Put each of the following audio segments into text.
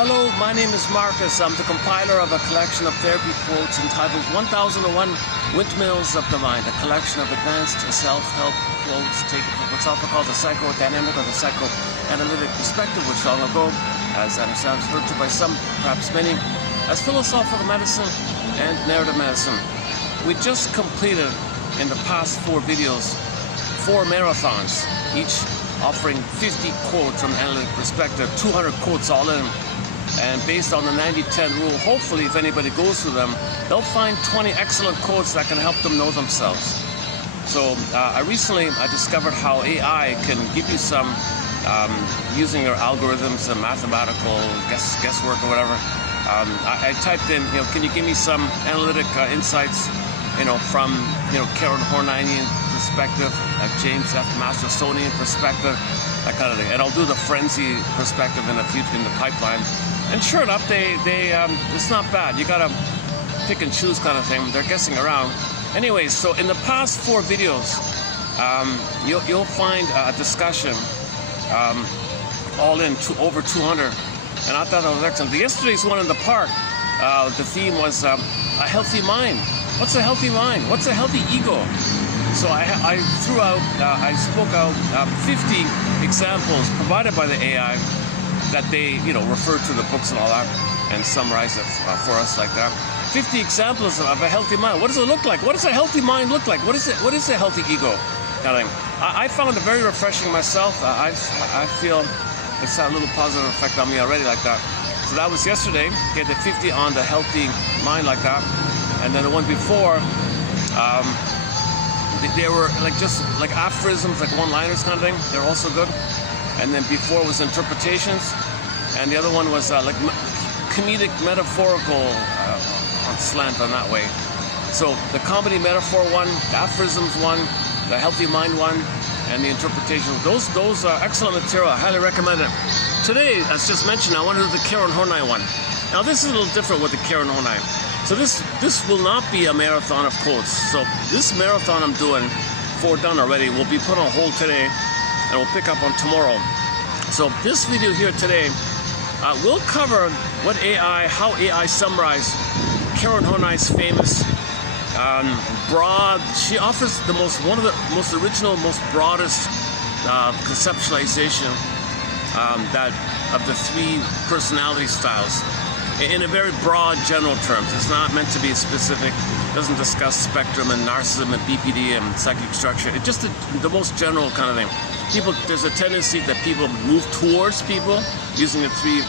Hello, my name is Marcus. I'm the compiler of a collection of therapy quotes entitled 1001 Windmills of the Mind, a collection of advanced self-help quotes taken from what's often called the psychodynamic or the psychoanalytic perspective, which long ago, as I understand, is referred to by some, perhaps many, as philosophical medicine and narrative medicine. We just completed, in the past 4 videos, 4 marathons, each offering 50 quotes from an analytic perspective, 200 quotes all in. And based on the 90-10 rule, hopefully if anybody goes through them, they'll find 20 excellent quotes that can help them know themselves. So I recently discovered how AI can give you some, using their algorithms and mathematical guesswork or whatever. I typed in, can you give me some analytic insights, from, Karen Horninian perspective, James F. Mastersonian perspective, that kind of thing. And I'll do the frenzy perspective in the pipeline. And sure enough, it's not bad. You gotta pick and choose kind of thing. They're guessing around. Anyways, so in the past 4 videos, you'll find a discussion, all in over 200. And I thought that was excellent. Yesterday's one in the park, the theme was a healthy mind. What's a healthy mind? What's a healthy ego? So I spoke out 50 examples provided by the AI that they, refer to the books and all that, and summarize it for us like that. 50 examples of a healthy mind. What does it look like? What does a healthy mind look like? What is a healthy ego? Kind of thing. I found it very refreshing myself. I feel it's had a little positive effect on me already like that. So that was yesterday. Get the 50 on the healthy mind like that, and then the one before. They were just like aphorisms, like one-liners kind of thing. They're also good. And then before was interpretations, and the other one was like comedic metaphorical on slant on that way. So the comedy metaphor one, the aphorisms one, the healthy mind one, and the interpretation. Those are excellent material. I highly recommend it. Today, as just mentioned, I want to do the Karen Horney one. Now this is a little different with the Karen Horney. So this will not be a marathon of quotes. So this marathon I'm doing, 4 done already, will be put on hold today, and we'll pick up on tomorrow. So this video here today will cover how AI summarized Karen Horney's famous broad. She offers one of the most original, most broadest conceptualization of the 3 personality styles. In a very broad general terms. It's not meant to be specific. It doesn't discuss spectrum and narcissism and BPD and psychic structure. It's just the most general kind of thing. There's a tendency that people move towards people using the 3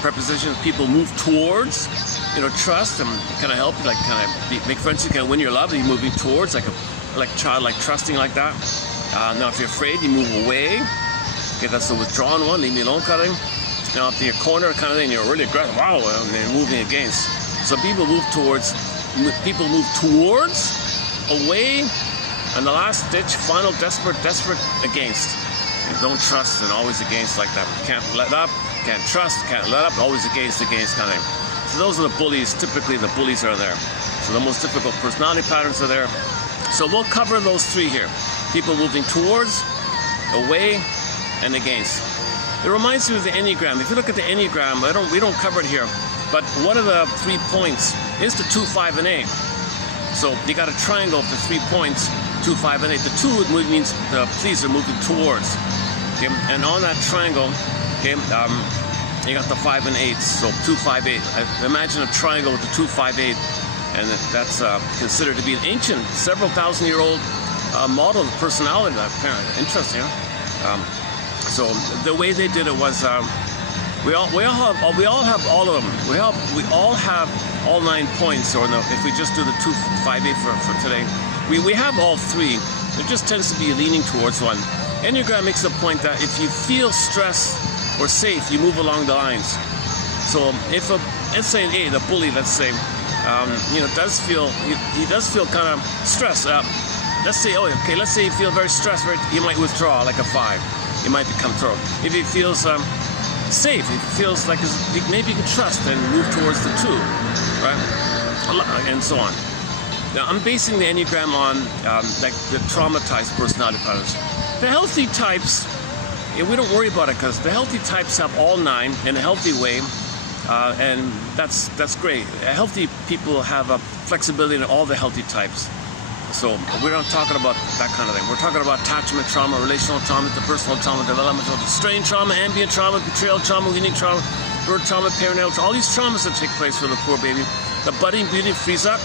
prepositions. People move towards, trust and kind of help, make friends who can win your love. You're moving towards, like childlike trusting like that. Now, if you're afraid, you move away. Okay, that's the withdrawn one. Leave me alone kind of thing. Now, if you're corner kind of thing, you're really aggressive, wow, and they're moving against. So people move towards, away, and the last ditch, final, desperate against. And don't trust and always against like that. Can't let up, can't trust, can't let up, always against kind of thing. So those are the bullies. Typically, the bullies are there. So the most difficult personality patterns are there. So we'll cover those 3 here. People moving towards, away, and against. It reminds me of the Enneagram. If you look at the Enneagram, we don't cover it here, but one of the 3 points is the 2, 5, and 8. So you got a triangle of the 3 points, 2, 5, and 8. The 2 means the please are moving towards. Okay? And on that triangle, okay, you got the 5 and 8. So 2, 5, 8. Imagine a triangle with the 2, 5, 8, and that's considered to be an ancient, several thousand-year-old model of personality. Interesting, huh? So the way they did it was, we all have all of them. We all have all 9 points, or if we just do the 2, 5, 8 for today, we have all 3. There just tends to be leaning towards one. Enneagram makes the point that if you feel stressed or safe, you move along the lines. So if let's say an 8, a bully, let's say, does feel kind of stressed. Let's say you feel very stressed, you might withdraw like a 5. You might become thorough. If he feels safe, if he feels like maybe you can trust and move towards the 2, right? And so on. Now, I'm basing the Enneagram on the traumatized personality patterns. The healthy types, we don't worry about it because the healthy types have all 9 in a healthy way, and that's great. Healthy people have a flexibility in all the healthy types. So we're not talking about that kind of thing. We're talking about attachment trauma, relational trauma, interpersonal trauma, developmental, strain trauma, ambient trauma, betrayal trauma, unique trauma, birth trauma, parental trauma, all these traumas that take place for the poor baby. The budding beauty freezes up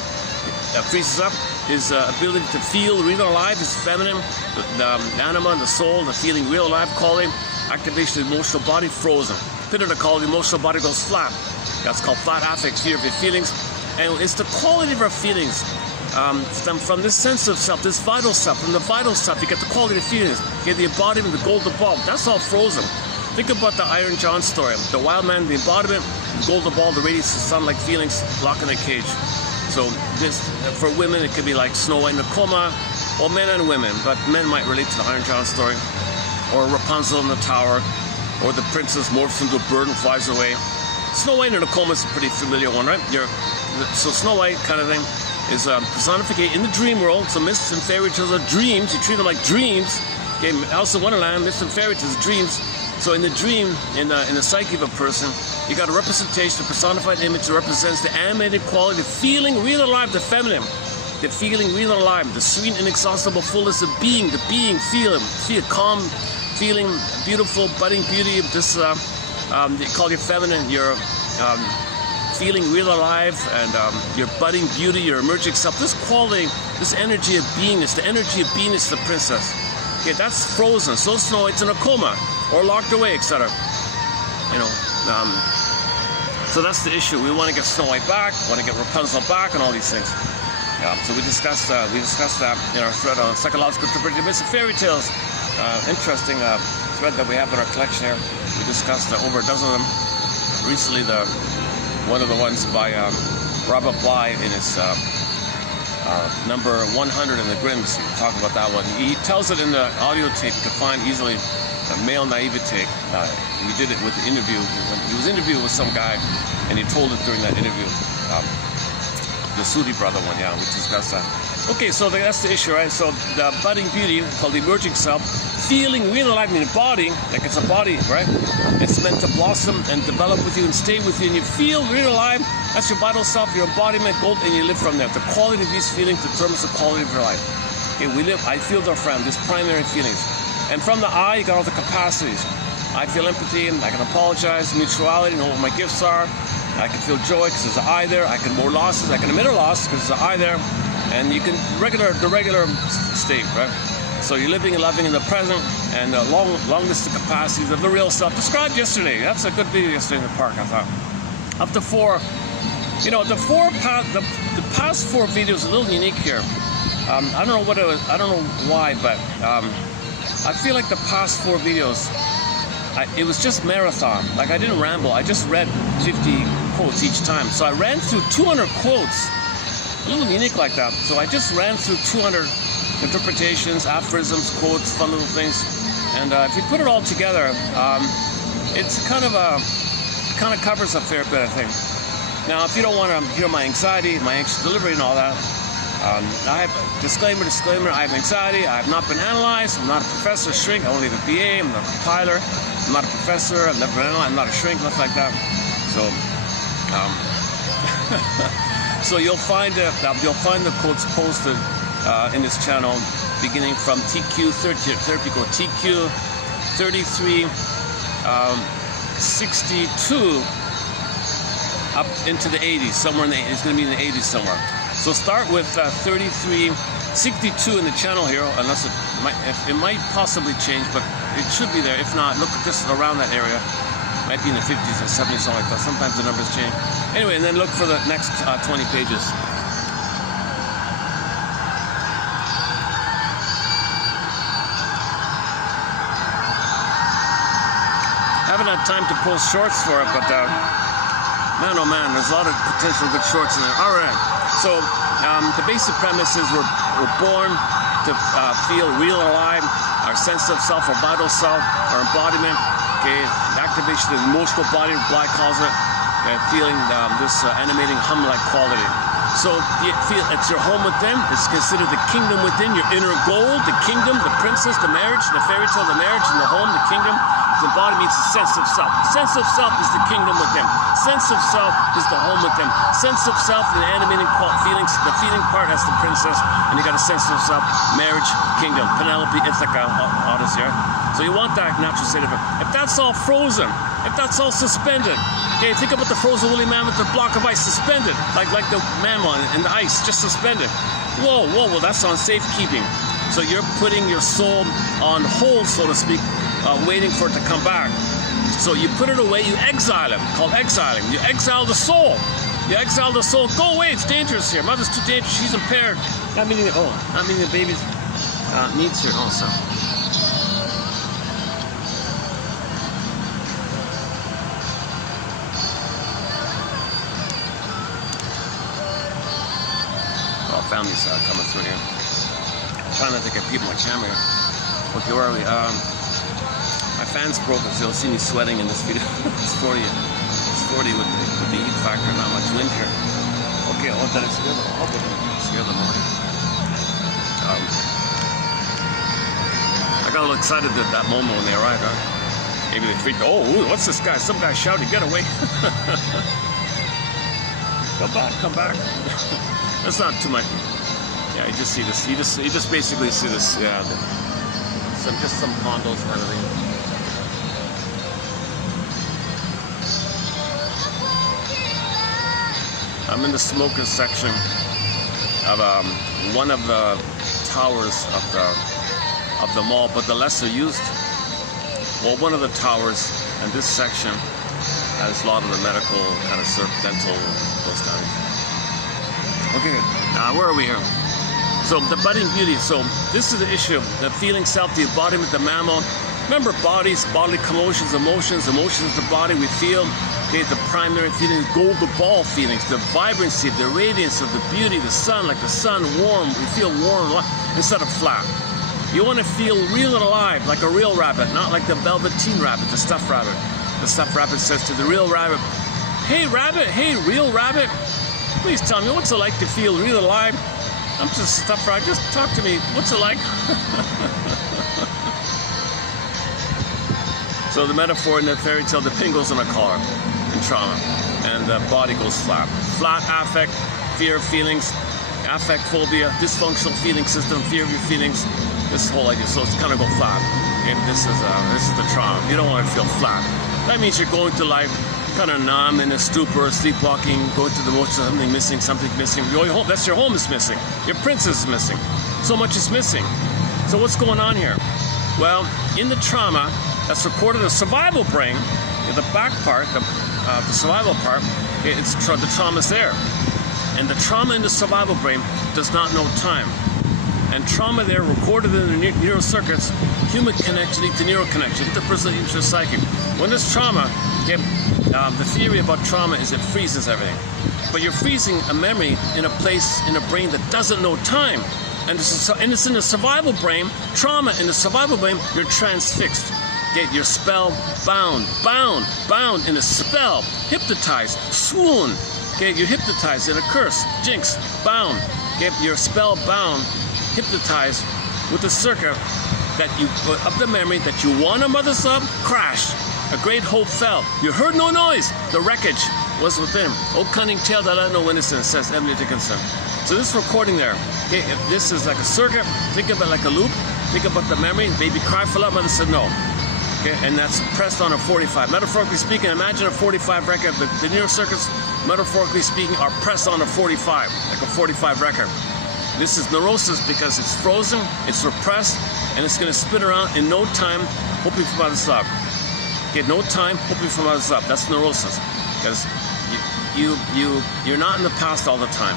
his ability to feel real alive, his feminine, the anima, the soul, the feeling real alive quality, activation of the emotional body frozen. Pinnacle quality, emotional body goes flat. That's called flat affect, fear of your feelings. And it's the quality of our feelings. From this sense of self, this vital self, from the vital self, you get the quality of feelings. You get the embodiment, the golden ball. That's all frozen. Think about the Iron John story. The wild man, the embodiment, the golden ball, the radiance of sun-like feelings locked in a cage. So this, for women, it could be like Snow White in a coma, or men and women, but men might relate to the Iron John story, or Rapunzel in the tower, or the princess morphs into a bird and flies away. Snow White in a coma is a pretty familiar one, right? So Snow White kind of thing is personification in the dream world. So myths and fairy tales are dreams. You treat them like dreams. Okay, Alice in Wonderland, myths and fairy tales, dreams. So in the dream, in the psyche of a person, you got a representation, a personified image that represents the animated quality, the feeling real alive, the feminine, the feeling real alive, the sweet, inexhaustible fullness of being, the being, feel calm, feeling beautiful, budding beauty. This they call you feminine. Your feeling real alive, and your budding beauty, your emerging self. This quality, this energy of beingness, the energy of beingness, the princess. Okay, that's frozen. So Snow White's in a coma or locked away, etc. You know. So that's the issue. We want to get Snow White back, want to get Rapunzel back, and all these things. So we discussed that in our thread on psychological interpretive myths and fairy tales. Interesting thread that we have in our collection here. We discussed over a dozen of them. Recently, one of the ones by Robert Bly in his number 100 in the Grims. We'll talk about that one. He tells it in the audio tape. You can find easily male naivete. We did it with the interview. He was interviewed with some guy, and he told it during that interview. The Sudi brother one, yeah, we discussed that. Okay, so that's the issue, right? So the budding beauty, called the emerging self, feeling real alive in your body, like it's a body, right? It's meant to blossom and develop with you and stay with you, and you feel real alive. That's your vital self, your embodiment, gold, and you live from there. The quality of these feelings determines the quality of your life. Okay, I feel their friend, these primary feelings. And from the I, you got all the capacities. I feel empathy, and I can apologize, mutuality, know what my gifts are. I can feel joy because there's an I there. I can more losses. I can admit a loss because there's an I there. And you can the regular state, right? So you're living and loving in the present, and the long list of capacities of the real self described yesterday. That's a good video yesterday in the park, I thought. Up to 4, you know, the past 4 videos are a little unique here. I don't know what it was. I don't know why, but I feel like the past 4 videos, it was just marathon. Like I didn't ramble. I just read 50 quotes each time. So I ran through 200 quotes. A little unique like that. So I just ran through 200 interpretations, aphorisms, quotes, fun little things. And if you put it all together, it's kind of covers a fair bit, I think. Now, if you don't want to hear my anxiety, my anxious delivery, and all that, I have disclaimer. I have anxiety. I have not been analyzed. I'm not a professor, shrink. I only have a BA. I'm not a compiler. I'm not a professor. I've never been analyzed. I'm not a shrink, nothing like that. So, so you'll find the quotes posted in this channel, beginning from TQ 30, go TQ 33, 62 up into the 80s. Somewhere in the it's going to be in the 80s somewhere. So start with 33, 62 in the channel here, unless it might possibly change, but it should be there. If not, look just around that area. Might be in the 50s or 70s, something like that. Sometimes the numbers change. Anyway, and then look for the next 20 pages. I haven't had time to post shorts for it, but man, oh man, there's a lot of potential good shorts in there. All right, so the basic premise is we're born to feel real and alive. Our sense of self, our vital self, our embodiment. Okay, activation of the emotional body, Bly calls it, feeling this animating hum-like quality. So you feel it's your home within. It's considered the kingdom within, your inner goal, the kingdom, the princess, the marriage, the fairy tale, the marriage, and the home, the kingdom. The body means the sense of self. Sense of self is the kingdom within. Sense of self is the home within. Sense of self, the animating feelings. The feeling part has the princess, and you got a sense of self, marriage, kingdom, Penelope, Ithaca, Odyssey. So you want that natural state of it. If that's all frozen, if that's all suspended, okay, think about the frozen woolly mammoth, the block of ice suspended, like the mammal in the ice, just suspended. Whoa, well, that's on safekeeping. So you're putting your soul on hold, so to speak, waiting for it to come back. So you put it away, you exile it, called exiling. You exile the soul. You exile the soul. Go away, it's dangerous here. Mother's too dangerous, she's impaired. Not meaning the baby's needs here also. Families coming through here. I'm trying not to get people on camera here. Okay, where are we? My fan's broken, so you'll see me sweating in this video. It's 40 with the heat factor, not much wind here. Okay, oh, did I scare them? Oh, scare them already. I got a little excited at that moment when they arrived. Maybe they freaked. Oh, what's this guy? Some guy shouting, get away. Come back. That's not too much. Yeah, you just see this. You just basically see this. Yeah, just some condos kind of thing. I'm in the smoker section of one of the towers of the mall, but the lesser used. Well, one of the towers, and this section has a lot of the medical kind of dental, those kind of. Okay, good. Where are we here? So the budding beauty. So this is the issue. The feeling self, the embodiment, the mammal. Remember bodies, bodily commotions, emotions of the body we feel. Okay, the primary feelings, golden ball feelings, the vibrancy, the radiance of the beauty, the sun, like the sun, warm. We feel warm instead of flat. You want to feel real and alive, like a real rabbit, not like the velveteen rabbit, the stuffed rabbit. The stuffed rabbit says to the real rabbit, hey real rabbit, please tell me what's it like to feel real alive. I'm just a stuffed rabbit, just talk to me, what's it like? So the metaphor in the fairy tale, the pin goes in a collar in trauma, and the body goes flat. Flat affect, fear of feelings, affect phobia, dysfunctional feeling system, fear of your feelings, this whole idea. So it's kind of go flat. Okay, this is the trauma. You don't want to feel flat. That means you're going to life kind of numb, in a stupor, sleepwalking, going through the motions, something missing. Your home, that's your home is missing. Your princess is missing. So much is missing. So what's going on here? Well, in the trauma that's recorded in the survival brain, the back part, the survival part, the trauma's there. And the trauma in the survival brain does not know time. And trauma there recorded in the neural circuits, human connection to neural connection, interpersonal, intrapsychic. When there's trauma, the theory about trauma is it freezes everything. But you're freezing a memory in a place in a brain that doesn't know time. And it's in the survival brain, trauma in the survival brain, you're transfixed. You're spellbound, bound in a spell, hypnotized, swoon. You're hypnotized in a curse, jinx, bound. You're spellbound, hypnotized with the circuit that of the memory that you won a mother's love, crashed. A great hope fell. You heard no noise. The wreckage was within. Oh, cunning tale that I know innocence, says Emily Dickinson. So this recording there, if this is like a circuit, think of it like a loop. Think about the memory. Baby cried for love, mother said no. And that's pressed on a 45. Metaphorically speaking, imagine a 45 record. The neural circuits, metaphorically speaking, are pressed on a 45, like a 45 record. This is neurosis because it's frozen, it's repressed, and it's going to spin around in no time, hoping for mother's love. No time, hoping for mother's love. That's neurosis, because you're not in the past all the time.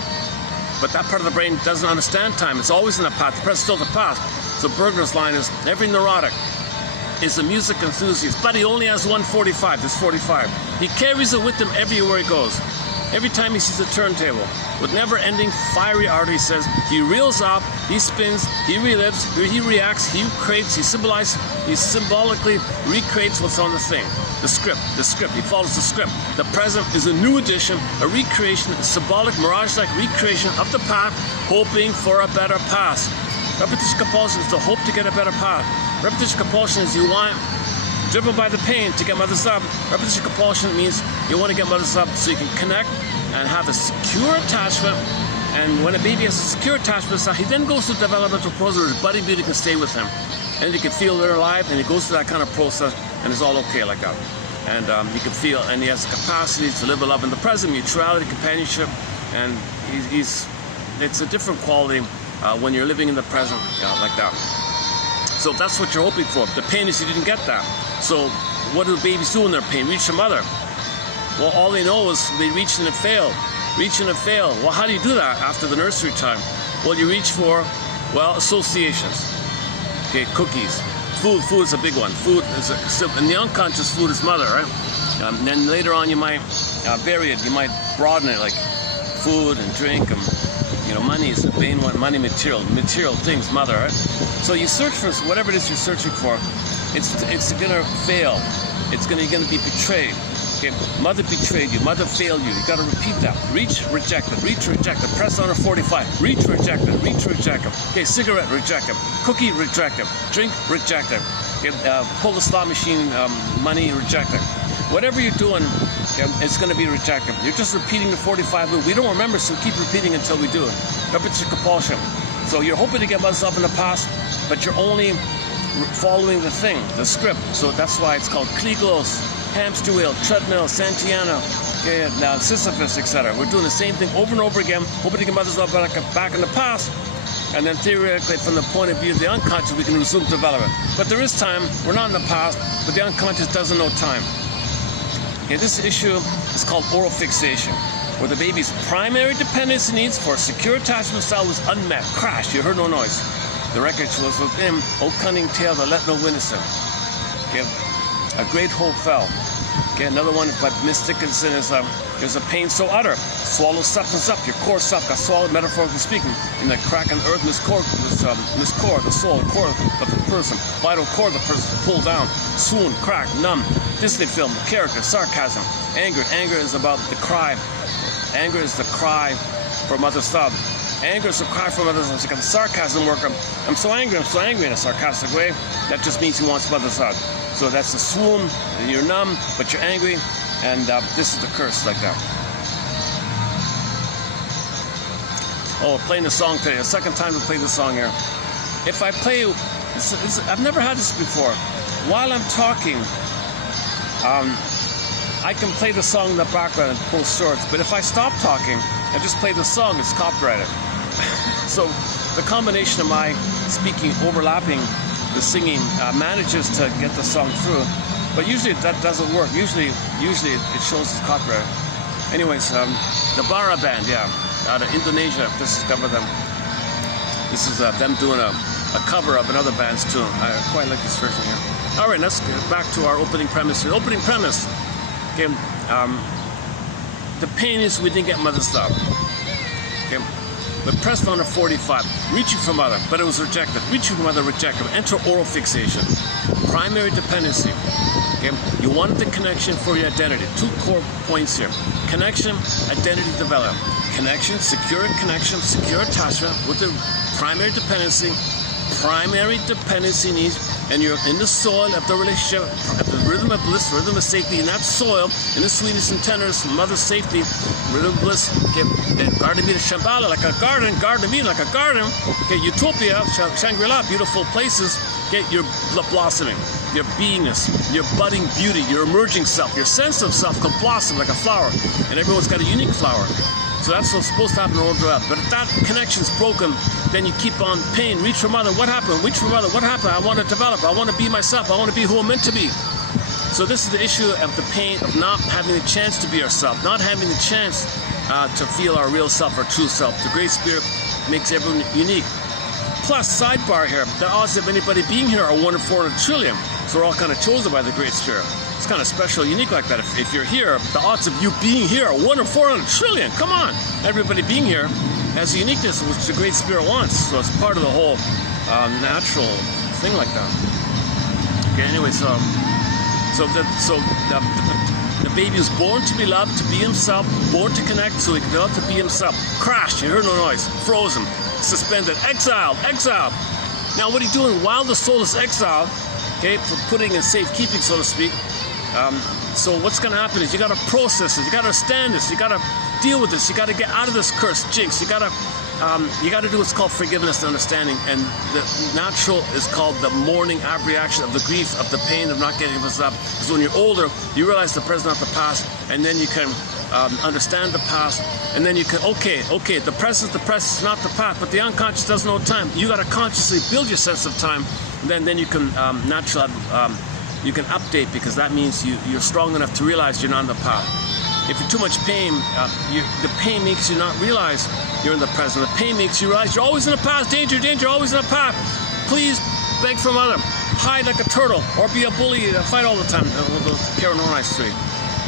But that part of the brain doesn't understand time. It's always in the past. The present is still the past. So Bergner's line is, every neurotic is a music enthusiast, but he only has 145. There's 45. He carries it with him everywhere he goes. Every time he sees a turntable with never-ending fiery artery, says he reels up, he spins, he relives, he reacts, he creates, he symbolically recreates what's on the thing. The script, he follows the script. The present is a new edition, a recreation, a symbolic, mirage-like recreation of the past, hoping for a better past. Repetition compulsion is the hope to get a better path. Repetition compulsion is you want, driven by the pain, to get mother's love. Repetition compulsion means you want to get mother's love so you can connect and have a secure attachment. And when a baby has a secure attachment, he then goes through developmental process where his budding beauty can stay with him. And he can feel they're alive, and he goes through that kind of process, and it's all okay like that. And he can feel, and he has the capacity to live a love in the present, mutuality, companionship, and it's a different quality when you're living in the present like that. So that's what you're hoping for. The pain is you didn't get that. So what do babies do in their pain? Reach their mother. Well, all they know is they reach and it failed. Reach and it failed. Well, how do you do that after the nursery time? Well, you reach for, well, associations. Okay, cookies. Food is a big one. Food is in the unconscious, food is mother, right? Then later on you might vary it. You might broaden it, like food and drink and money is the main one. Money, material things, mother, right? So you search for whatever it is you're searching for. It's gonna fail. You're gonna be betrayed. Okay, mother betrayed you, mother failed you. You gotta repeat that. Reach, rejected, reach, rejected. Press on a 45. Reach, rejected, reach, rejected. Okay, cigarette, rejected. Cookie, rejected. Drink, rejected. Okay, pull the slot machine, money, rejected. Whatever you're doing, it's going to be rejected. You're just repeating the 45 loop. We don't remember, so keep repeating until we do it. Repetition compulsion. So you're hoping to get myself in the past, but you're only following the thing, the script. So that's why it's called Klieglos, hamster wheel, treadmill, Santiana, okay, now Sisyphus, etc. We're doing the same thing over and over again, hoping to get myself back in the past. And then theoretically, from the point of view of the unconscious, we can resume development. But there is time. We're not in the past, but the unconscious doesn't know time. Okay, this issue is called oral fixation, where the baby's primary dependency needs for a secure attachment style was unmet. Crash, you heard no noise. The record was with him, O cunning tail that let no wind ascend. Okay, a great hope fell. Okay, another one by Mystic is there's a pain so utter. Swallow substance up, your core stuff got swallowed, metaphorically speaking, in the crack in the earth, miscore, the soul, core of the person, vital core of the person, pulled down, swoon, crack, numb, Disney film, the character, sarcasm, anger. Anger is about the cry. Anger is the cry for mother's love. Anger is the cry for mother's love. It's like a sarcasm worker. I'm so angry in a sarcastic way. That just means he wants mother's love. So that's the swoon, you're numb, but you're angry, and this is the curse, like that. Oh, playing the song today, the second time to play the song here. If I play, I've never had this before. While I'm talking, I can play the song in the background and pull shorts, but if I stop talking and just play the song, it's copyrighted. So the combination of my speaking overlapping the singing manages to get the song through, but usually that doesn't work. Usually it shows it's copyright. Anyways, the Bara band, out of Indonesia, discovered them. This is them doing a cover of another band's tune. I quite like this version here. All right, let's get back to our opening premise here. Opening premise. Okay, the pain is we didn't get mother's love. Okay. But pressed on a 45, reaching for mother, but it was rejected. Reaching for mother, rejected. Enter oral fixation. Primary dependency. Okay? You wanted the connection for your identity. Two core points here. Connection, identity development. Connection, secure attachment with the primary dependency. Primary dependency needs, and you're in the soil of the relationship, at the rhythm of bliss, rhythm of safety, in that soil, in the sweetest and tenderest, mother's safety, rhythm of bliss, okay, garden meet Shambhala, like a garden meet like a garden, okay, utopia, Shangri-La, beautiful places, okay, you're blossoming, your beingness, your budding beauty, your emerging self, your sense of self can blossom like a flower, and everyone's got a unique flower. So that's what's supposed to happen in order to happen. But if that connection's broken, then you keep on pain. Reach for mother. What happened? Reach for mother. What happened? I want to develop. I want to be myself. I want to be who I'm meant to be. So this is the issue of the pain of not having the chance to be ourselves, not having the chance to feel our real self, our true self. The Great Spirit makes everyone unique. Plus, sidebar here, the odds of anybody being here are 1 in 400 trillion. So we're all kind of chosen by the Great Spirit. It's kind of special, unique like that. If you're here, the odds of you being here are 1 in 400 trillion. Come on, everybody being here has a uniqueness which the Great Spirit wants. So it's part of the whole natural thing like that. Okay. Anyway, the baby is born to be loved, to be himself, born to connect, so he can develop to be himself. Crashed, you heard no noise, frozen, suspended, exiled. Now what are you doing while the soul is exiled? Okay, for putting in safekeeping, so to speak. So what's going to happen is you got to process this, you got to understand this, you got to deal with this, you got to get out of this cursed jinx, you got to do what's called forgiveness and understanding, and the natural is called the mourning reaction of the grief, of the pain of not getting this up. Because when you're older, you realize the present, not the past, and then you can understand the past, and then you can, okay, the present is not the past, but the unconscious doesn't know time. You got to consciously build your sense of time, and then you can naturally you can update, because that means you're strong enough to realize you're not in the past. If you're too much pain, the pain makes you not realize you're in the present. The pain makes you realize you're always in the past. Danger, always in the past. Please beg for mother. Hide like a turtle, or be a bully, fight all the time. Karen Horney's three.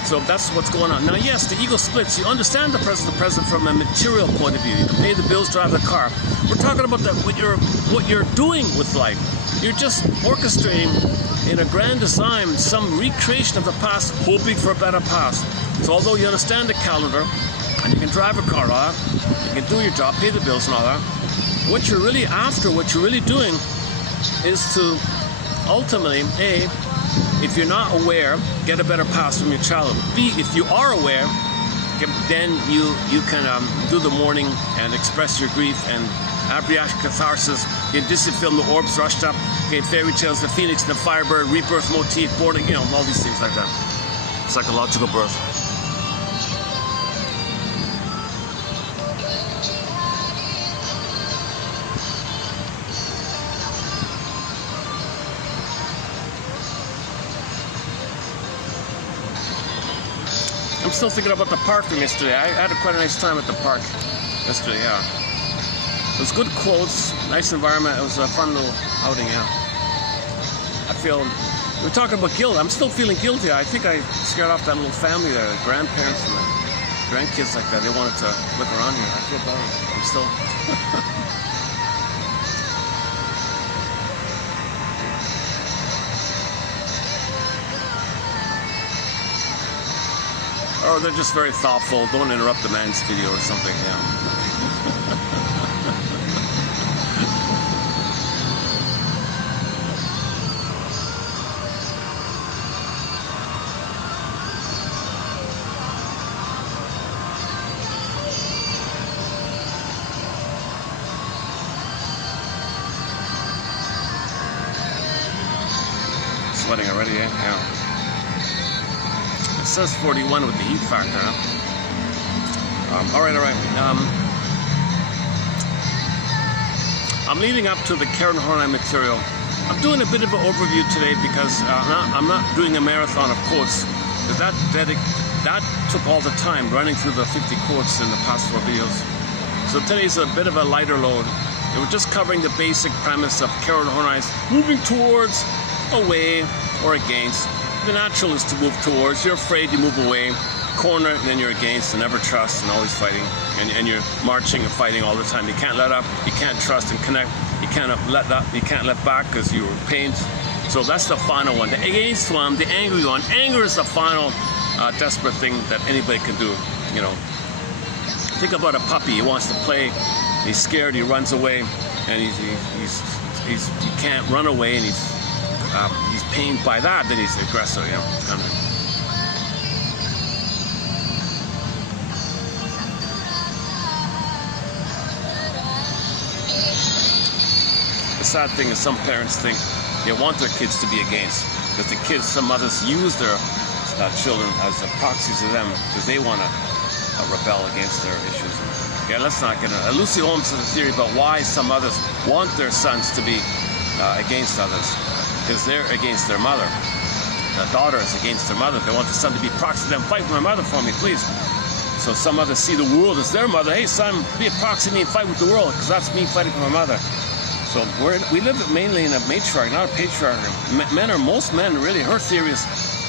So that's what's going on. Now, yes, the ego splits. You understand the present from a material point of view. You can pay the bills, drive the car. We're talking about what you're doing with life. You're just orchestrating in a grand design some recreation of the past, hoping for a better past. So although you understand the calendar, and you can drive a car, you can do your job, pay the bills and all that, what you're really after, what you're really doing is to ultimately, A, if you're not aware, get a better past from your childhood. B, if you are aware, then you can do the mourning and express your grief and reaction catharsis. In Disney film, the orbs rushed up. Okay, fairy tales, the phoenix, the firebird, rebirth motif, boarding, all these things like that. Psychological birth. I'm still thinking about the park from yesterday. I had quite a nice time at the park yesterday, yeah. It was good quotes, nice environment. It was a fun little outing, yeah. We're talking about guilt. I'm still feeling guilty. I think I scared off that little family there, the grandparents and the grandkids like that. They wanted to look around here. I feel bad. I'm still... Or they're just very thoughtful. Don't interrupt the man's video or something, yeah. Sweating already, eh? Yeah. It says 41 with the heat factor, huh? All right. I'm leading up to the Karen Horney material. I'm doing a bit of an overview today because I'm not doing a marathon of quotes. That took all the time running through the 50 quotes in the past 4 videos. So today's a bit of a lighter load. We're just covering the basic premise of Karen Horney's moving towards, away, or against. The natural is to move towards. You're afraid, you move away. Corner, and then you're against, and never trust, and always fighting. And you're marching and fighting all the time. You can't let up. You can't trust and connect. You can't let up. You can't let back because you're pained. So that's the final one. The against one, the angry one. Anger is the final desperate thing that anybody can do. You know, think about a puppy. He wants to play. He's scared. He runs away, and he can't run away, and he's pained by that. Then he's the aggressor. You know, kind of. The sad thing is some parents think they want their kids to be against, because the kids, some mothers use their children as proxies to them because they want to rebel against their issues. Yeah, let's not get into it. Lucy Holmes has a theory about why some mothers want their sons to be against others, because they're against their mother. The daughter is against their mother. They want the son to be proxy to them. Fight for my mother for me, please. So some mothers see the world as their mother. Hey, son, be a proxy to me and fight with the world, because that's me fighting for my mother. So we live mainly in a matriarch, not a patriarch. Most men, really, her theory is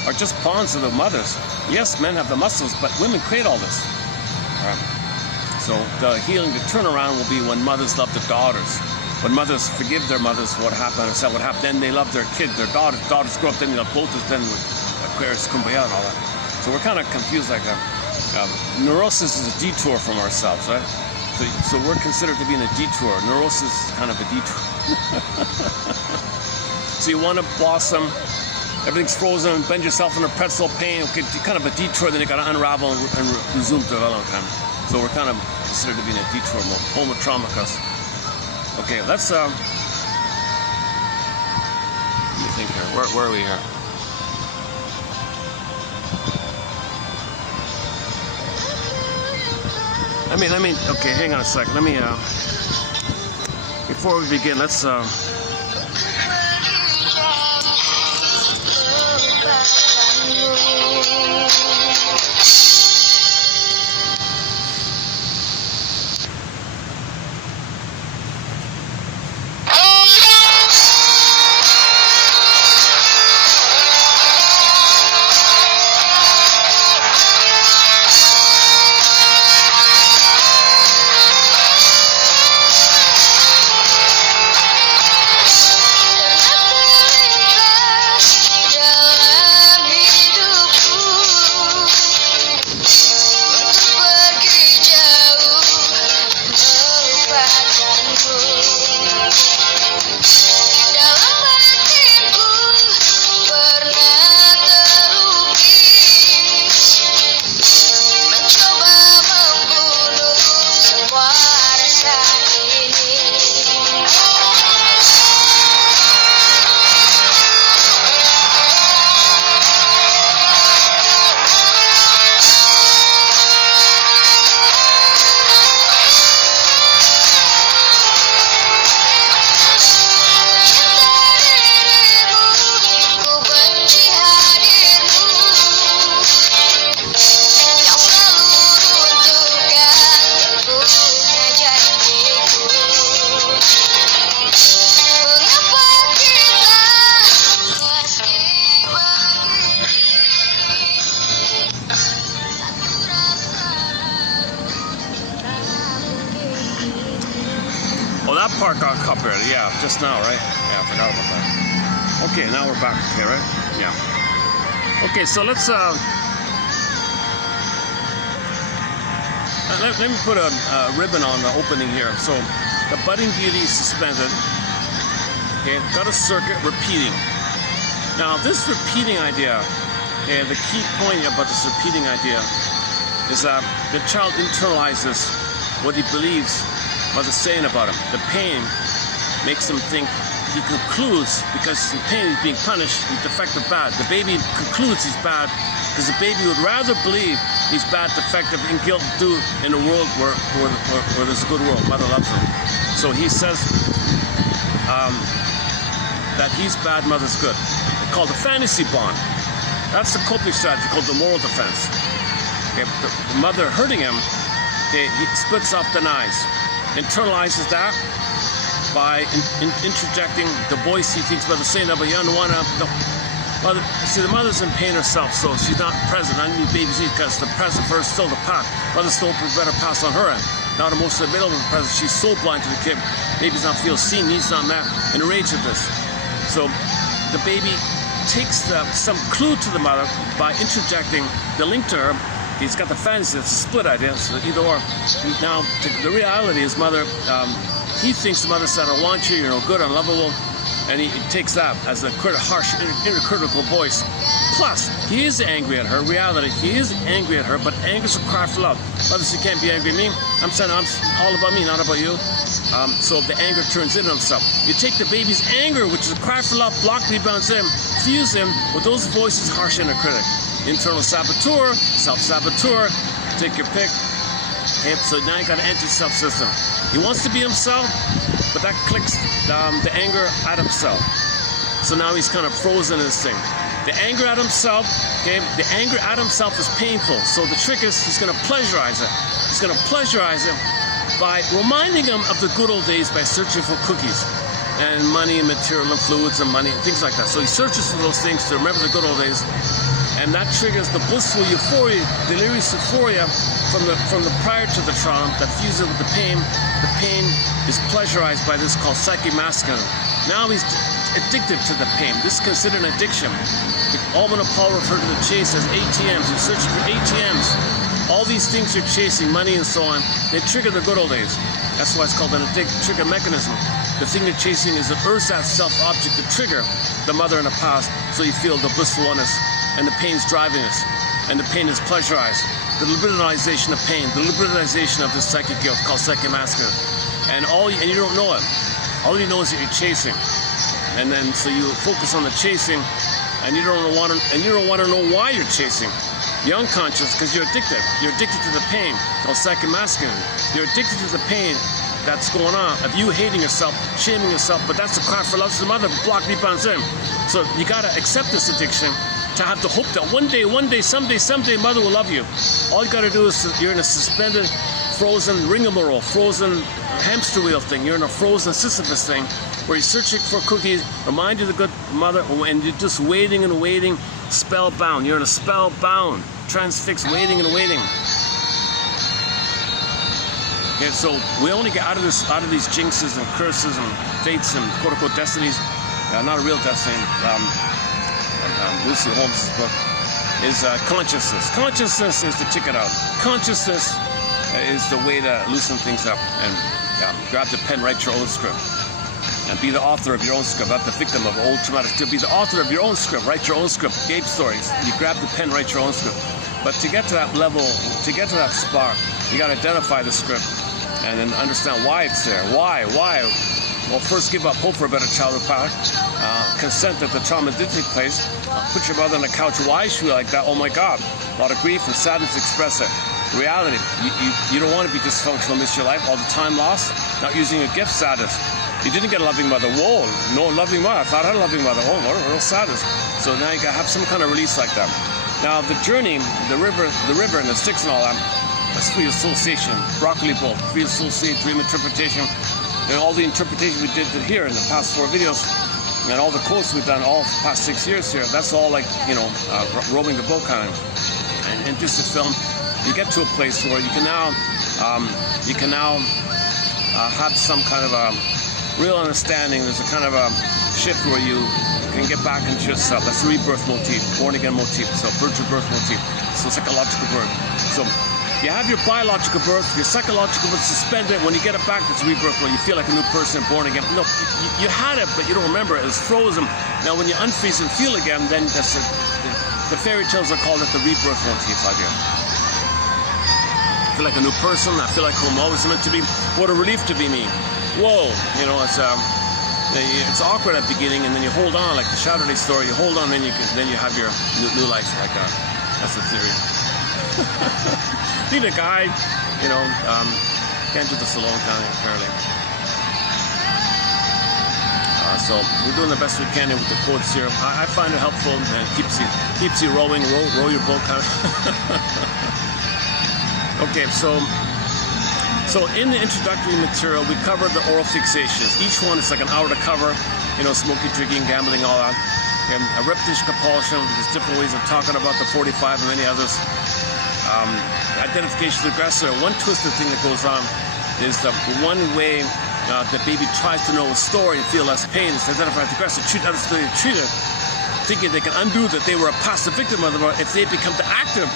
are just pawns of the mothers. Yes, men have the muscles, but women create all this. So the healing, the turnaround will be when mothers love their daughters. When mothers forgive their mothers for what happened and said what happened, then they love their kids, their daughters. Daughters grow up, then they love both, then Aquarius, Kumbaya, and all that. So we're kind of confused. Like neurosis is a detour from ourselves, right? So we're considered to be in a detour. Neurosis is kind of a detour. So you want to blossom, everything's frozen, bend yourself in a pretzel, pain, okay, kind of a detour, then you got to unravel and resume development time. So we're kind of considered to be in a detour mode. Homo traumicus. Okay, let's let me think here. Where are we here? I mean, okay, hang on a sec. Let me, before we begin, let's, part got copyrighted, yeah, just now, right? Yeah, I forgot about that. Okay, now we're back, okay, right? Yeah. Okay, so let's, let me put a ribbon on the opening here. So, the budding beauty is suspended. Okay, got a circuit repeating. Now, this repeating idea, okay, the key point about this repeating idea is that the child internalizes what he believes mother's saying about him. The pain makes him think, he concludes, because he's in pain, he's being punished, he's defective, bad. The baby concludes he's bad because the baby would rather believe he's bad, defective, and guilt due in a world where there's a good world. Mother loves him. So he says that he's bad, mother's good. It's called the fantasy bond. That's the coping strategy called the moral defense. Okay, the mother hurting him, okay, he splits off, denies. Internalizes that by interjecting the voice he thinks mother's saying, but you don't want to. Mother, see, the mother's in pain herself, so she's not present. I need babies because the present for her is still the past. Mother's still better pass on her end. Not most of the middle of the present. She's so blind to the kid. Baby's not feel seen, needs not met, enraged at this. So the baby takes some clue to the mother by interjecting the link to her. He's got the fantasy, it's a split idea, so either or. Now, the reality is mother, he thinks the mother said, I want you, you're no good, unlovable, and he takes that as a harsh, critical voice. Plus, he is angry at her. Reality, he is angry at her, but anger's a cry for love. Mother says, you can't be angry at me. I'm saying I'm all about me, not about you. So the anger turns in himself. You take the baby's anger, which is a cry for love, block rebounds him, fuse him with those voices, harsh inner critic. Internal saboteur, self-saboteur, take your pick. Okay, so now you got an anti-self system. He wants to be himself, but that clicks the anger at himself. So now he's kind of frozen in this thing. The anger at himself, okay, the anger at himself is painful. So the trick is he's going to pleasurize it. He's going to pleasurize it by reminding him of the good old days by searching for cookies and money and material and fluids and money and things like that. So he searches for those things to remember the good old days. and that triggers the blissful euphoria, delirious euphoria from the prior to the trauma that fuses with the pain. The pain is pleasurized by this called psychic masculine. Now he's addicted to the pain. This is considered an addiction. Alban and Paul refer to the chase as ATMs. You're searching for ATMs. All these things you're chasing, money and so on, they trigger the good old days. That's why it's called an trigger mechanism. The thing you're chasing is an ersatz self-object to trigger the mother in the past, so you feel the blissful oneness, and the pain's driving us, and the pain is pleasurized. The liberalization of pain, the liberalization of the psychic guilt called psychic masculine, and you don't know it. All you know is that you're chasing, and then so you focus on the chasing, and you don't want to know why you're chasing. You're unconscious because you're addicted. You're addicted to the pain called psychic masculine. You're addicted to the pain that's going on of you hating yourself, shaming yourself, but that's a cry for love to the mother, block deep on in. So you gotta accept this addiction to have the hope that one day, someday, mother will love you. All you gotta do is you're in a suspended, frozen rigmarole, frozen hamster wheel thing. You're in a frozen Sisyphus thing where you're searching for cookies, remind you of the good mother, and you're just waiting and waiting, spellbound. You're in a spellbound, transfixed, waiting and waiting. Okay, so we only get out of these jinxes and curses and fates and quote-unquote destinies. Not a real destiny. Lucy Holmes' book is consciousness. Consciousness is the ticket out. Consciousness is the way to loosen things up and grab the pen, write your own script, and be the author of your own script, not the victim of old traumatic. To be the author of your own script, write your own script. Gabe stories. You grab the pen, write your own script. But to get to that level, to get to that spark, you got to identify the script and then understand why it's there. Why? Well, first give up hope for a better childhood path. Consent that the trauma did take place. Put your mother on the couch. Why is she like that? Oh my God. A lot of grief and sadness, express it. Reality. You don't want to be dysfunctional, miss your life, all the time lost, not using your gift, sadness. You didn't get a loving mother. Whoa, no loving mother. I thought I had a loving mother. Oh, what a real sadness. So now you got to have some kind of release like that. Now the journey, the river and the sticks and all that, that's free association, broccoli bowl, free associate, dream interpretation, and all the interpretation we did here in the past 4 videos, and all the quotes we've done all the past 6 years here, that's all like, rowing the boat kind of. And just the film, you get to a place where you can now have some kind of a real understanding. There's a kind of a shift where you can get back into yourself. That's the rebirth motif, born again motif, so virtual birth motif, so psychological birth. So you have your biological birth, your psychological birth suspended. When you get it back, it's rebirth, where you feel like a new person, born again. No, you had it, but you don't remember it. It's frozen. Now, when you unfreeze and feel again, then that's the fairy tales are called it the rebirth motif idea. I feel like a new person. I feel like who I'm always meant to be. What a relief to be me. Whoa, it's awkward at the beginning, and then you hold on, like the Saturday story. You hold on, then you have your new life. Like that's the theory. Need a guide, can't do this alone, apparently. So we're doing the best we can with the quotes here. I find it helpful and keeps you rowing, row your boat kind of. Okay, so in the introductory material, we covered the oral fixations. Each one is like an hour to cover, smoking, drinking, gambling, all that. And a repetition compulsion, there's different ways of talking about the 45 and many others. Identification of the aggressor. One twisted thing that goes on is the one way the baby tries to know a story and feel less pain is to identify the aggressor, treat others the way they're treated, thinking they can undo that they were a passive victim of the mother. If they become the active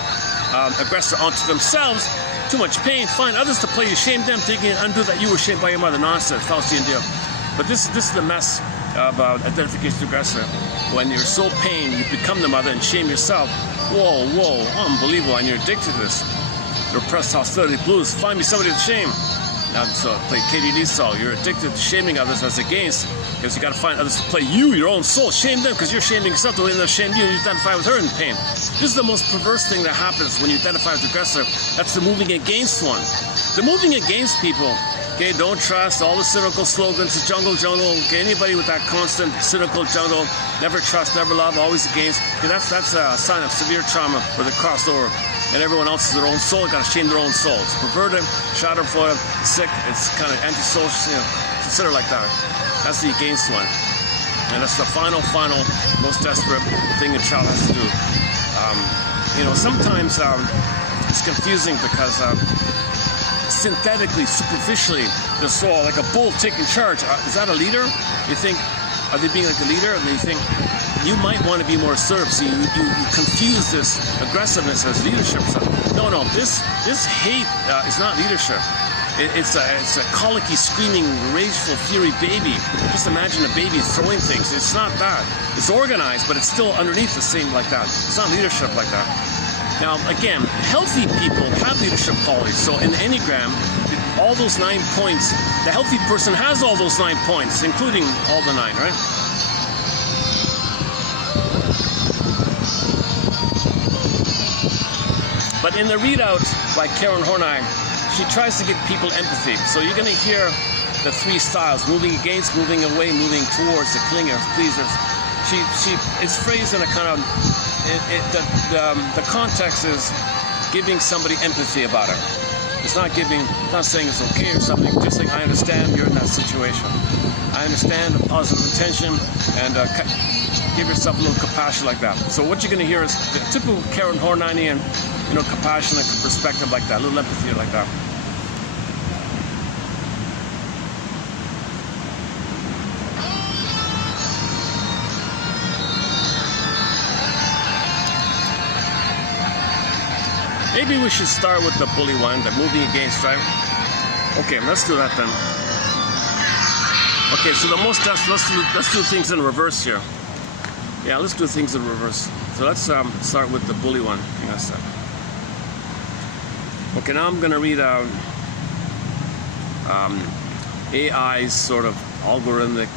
aggressor onto themselves, too much pain, find others to play you, shame them, thinking undo that you were shamed by your mother. Nonsense, Faustian deal. But this is the mess of identification of the aggressor. When you're so pain, you become the mother and shame yourself. Whoa, unbelievable, and you're addicted to this. Repressed hostility blues, find me somebody to shame. So play KDD style, you're addicted to shaming others as against, because you got to find others to play you, your own soul. Shame them because you're shaming yourself the way they're shamed you, and you identify with her in pain. This is the most perverse thing that happens when you identify with the aggressor. That's the moving against one. The moving against people, okay, don't trust, all the cynical slogans, the jungle, okay, anybody with that constant cynical jungle, never trust, never love, always against, okay, that's a sign of severe trauma where they crossed over. And everyone else is their own soul, got to shame their own soul. It's perverted, schadenfreude, sick, it's kind of antisocial, consider like that. That's the against one. And that's the final, most desperate thing a child has to do. Sometimes it's confusing because synthetically, superficially, they're so like a bull taking charge. Is that a leader? You think, are they being like a leader? And then you think, you might want to be more assertive. So you confuse this aggressiveness as leadership. So, no, this hate is not leadership. It's a colicky, screaming, rageful, fury baby. Just imagine a baby throwing things. It's not that. It's organized, but it's still underneath the same like that. It's not leadership like that. Now, again, healthy people have leadership qualities. So in the Enneagram, all those 9 points, the healthy person has all those 9 points, including all the 9, right? But in the readout by Karen Horney, she tries to give people empathy. So you're going to hear the 3 styles: moving against, moving away, moving towards, the clingers, pleasers. It's phrased in a kind of, the context is giving somebody empathy about it. It's not saying it's okay or something, just saying, I understand you're in that situation. I understand the positive intention, and give yourself a little compassion like that. So what you're going to hear is the typical Karen Hornanian, compassionate perspective like that, a little empathy like that. Maybe we should start with the bully one, the moving against, right? Okay, let's do that then. Okay, so let's do things in reverse here. Yeah, let's do things in reverse. So let's start with the bully one. Hang on a sec. Okay, now I'm gonna read out AI's sort of algorithmic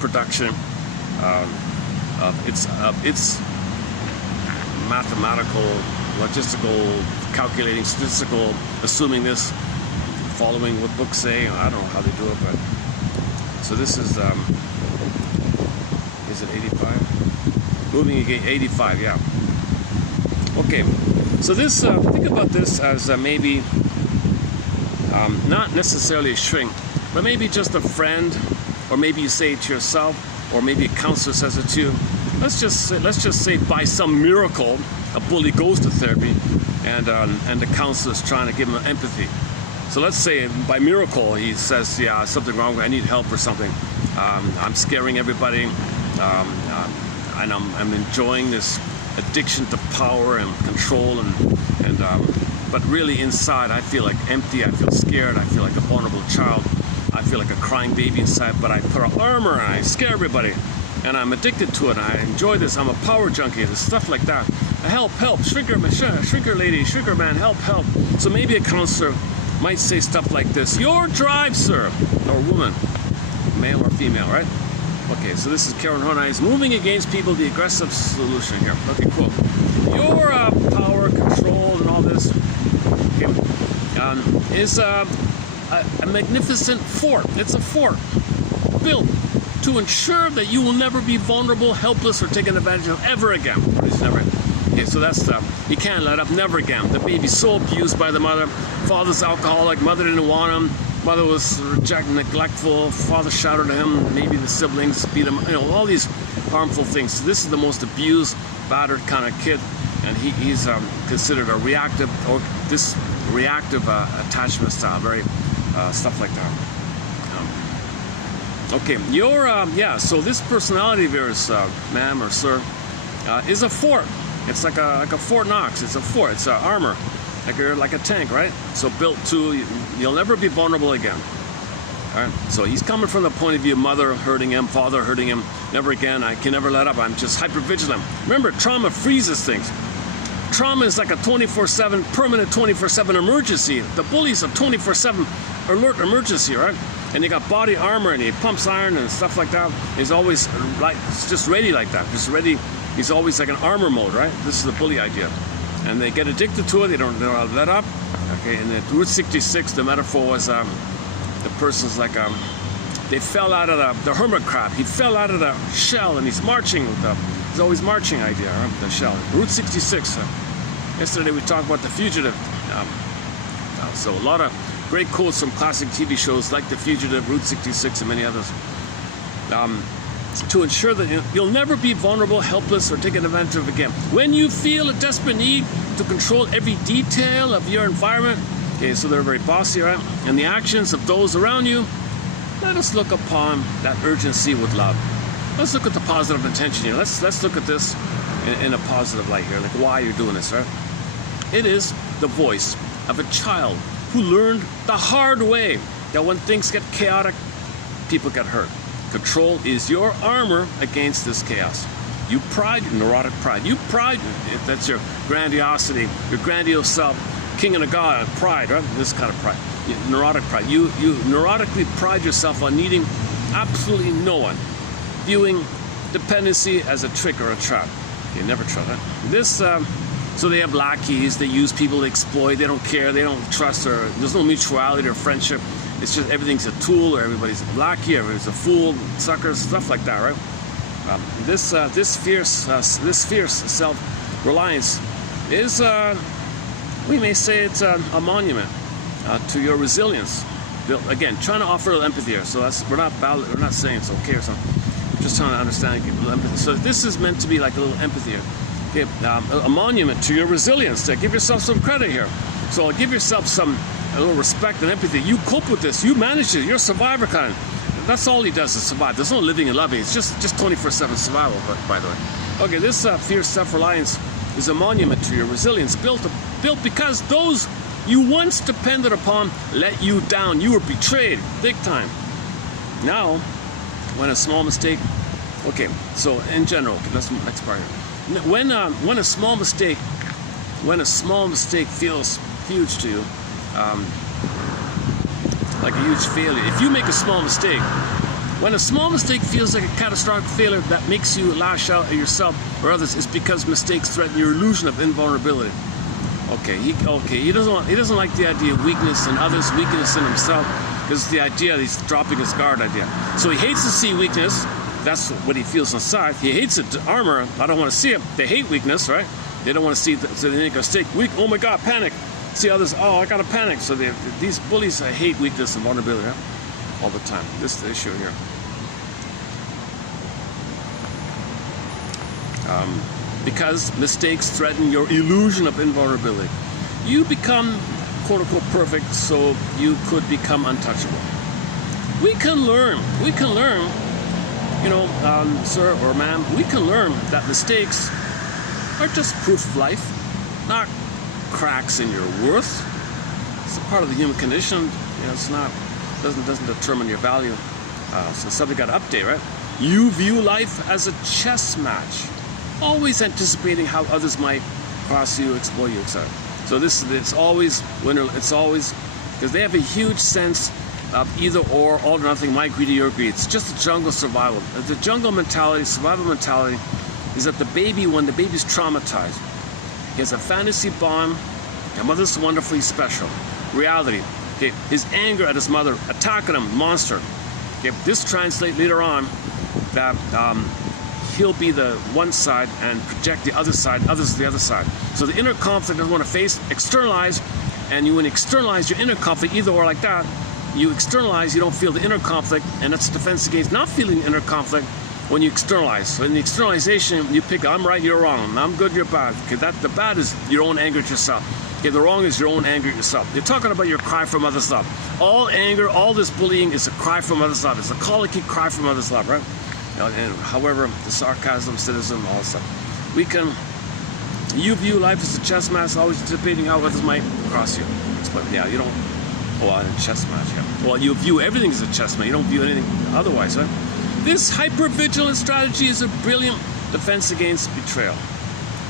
production of its mathematical, logistical, calculating, statistical, assuming this, following what books say. I don't know how they do it, but so this is it 85? Moving again, 85, yeah. Okay, so this, think about this as maybe not necessarily a shrink, but maybe just a friend, or maybe you say it to yourself, or maybe a counselor says it to you. Let's just say by some miracle a bully goes to therapy, and the counselor is trying to give him empathy. So let's say by miracle he says, yeah, something wrong, I need help or something. I'm scaring everybody, and I'm enjoying this addiction to power and control, but really inside I feel like empty, I feel scared, I feel like a vulnerable child, I feel like a crying baby inside, but I put on armor and I scare everybody. And I'm addicted to it. I enjoy this. I'm a power junkie. There's stuff like that. Help, shrinker lady, shrinker man, help. So maybe a counselor might say stuff like this: your drive, sir, or woman, male or female, right? Okay, so this is Karen Horney's moving against people, the aggressive solution here. Okay, cool. Your power, control, and all this is a magnificent fort. It's a fort built to ensure that you will never be vulnerable, helpless, or taken advantage of ever again. Never. Okay, so that's you can't let up, never again. The baby's so abused by the mother. Father's alcoholic, mother didn't want him. Mother was rejected, neglectful. Father shouted at him. Maybe the siblings beat him. All these harmful things. So this is the most abused, battered kind of kid, and he's considered a reactive attachment style, very stuff like that. Okay, so this personality of yours, ma'am or sir, is a fort. It's like a Fort Knox. It's a fort. It's armor, like a tank, right? So built to, you'll never be vulnerable again. All right. So he's coming from the point of view: mother hurting him, father hurting him. Never again. I can never let up. I'm just hyper vigilant. Remember, trauma freezes things. Trauma is like a 24/7, permanent 24/7 emergency. The bully's a 24/7 alert emergency, right? And you got body armor, and he pumps iron and stuff like that. He's always like just ready like that, just ready. He's always like an armor mode, right? This is the bully idea. And they get addicted to it. They don't let up. Okay. And then Route 66, the metaphor was the person's like they fell out of the hermit crab. He fell out of the shell, and he's marching with he's always marching idea, right? The shell. Route 66. Yesterday we talked about the fugitive. So a lot of great quotes from classic TV shows like The Fugitive, Route 66, and many others. to ensure that you'll never be vulnerable, helpless, or taken advantage of again. When you feel a desperate need to control every detail of your environment, okay, so they're very bossy, right? And the actions of those around you, let us look upon that urgency with love. Let's look at the positive intention here. Let's look at this in a positive light here, like why you're doing this, right? It is the voice of a child who learned the hard way that when things get chaotic, people get hurt. Control is your armor against this chaos. You pride, neurotic pride. You pride, if that's your grandiosity, your grandiose self, king and a god, pride, right? This kind of pride. Neurotic pride. You neurotically pride yourself on needing absolutely no one, viewing dependency as a trick or a trap. You never try that. This, so they have lackeys, they use people to exploit, they don't care, they don't trust, or there's no mutuality or friendship. It's just everything's a tool, or everybody's a lackey, everybody's a fool, suckers, stuff like that, right? This fierce self-reliance is, we may say, it's a monument to your resilience. Again, trying to offer a little empathy here. So we're not saying it's okay or something. We're just trying to understand, give a little empathy. So this is meant to be like a little empathy here. Okay, a monument to your resilience. Give yourself some credit here. So give yourself a little respect and empathy. You cope with this. You manage it. You're a survivor kind. That's all he does is survive. There's no living and loving. It's just 24/7 survival, by the way. Okay, this fierce self-reliance is a monument to your resilience, built because those you once depended upon let you down. You were betrayed, big time. Now, when a small mistake, okay, so in general, okay, that's the next part here. When a small mistake feels huge to you, like a huge failure. If you make a small mistake, when a small mistake feels like a catastrophic failure that makes you lash out at yourself or others, it's because mistakes threaten your illusion of invulnerability. He doesn't like the idea of weakness in others, weakness in himself, because it's the idea that he's dropping his guard idea. So he hates to see weakness. That's what he feels inside. He hates it. Armor. I don't want to see it. They hate weakness, right? They don't want to see so they make a mistake. Weak. Oh my God! Panic. See others. Oh, I gotta panic. So these bullies hate weakness and vulnerability, right? All the time. This is the issue here. Because mistakes threaten your illusion of invulnerability. You become, quote unquote, perfect, so you could become untouchable. We can learn, you know, sir or ma'am, we can learn that mistakes are just proof of life, not cracks in your worth. It's a part of the human condition. You know, it's not, doesn't determine your value. So something got to update, right? You view life as a chess match, always anticipating how others might cross you, exploit you, etc. So it's always because they have a huge sense of either or, all or nothing, my greed or your greed. It's just a jungle survival. The jungle mentality, survival mentality, is that when the baby's traumatized, he has a fantasy bond, and mother's wonderfully special. Reality, okay, his anger at his mother, attacking him, monster. Okay, this translates later on that he'll be the one side and project the other side, others the other side. So the inner conflict doesn't want to face, externalize, and when you externalize your inner conflict, either or like that, you externalize, you don't feel the inner conflict, and that's defense against not feeling the inner conflict when you externalize. So in the externalization, you pick, I'm right, you're wrong, I'm good, you're bad. Okay, the bad is your own anger at yourself. Okay, the wrong is your own anger at yourself. You're talking about your cry from others' love. All anger, all this bullying is a cry from others' love. It's a colicky cry from others' love, right? And however, the sarcasm, cynicism, all that stuff. You view life as a chess match, always anticipating how others might cross you. But yeah, you don't, a chess match, yeah. Well, you view everything as a chess match. You don't view anything otherwise, right? This hyper-vigilant strategy is a brilliant defense against betrayal.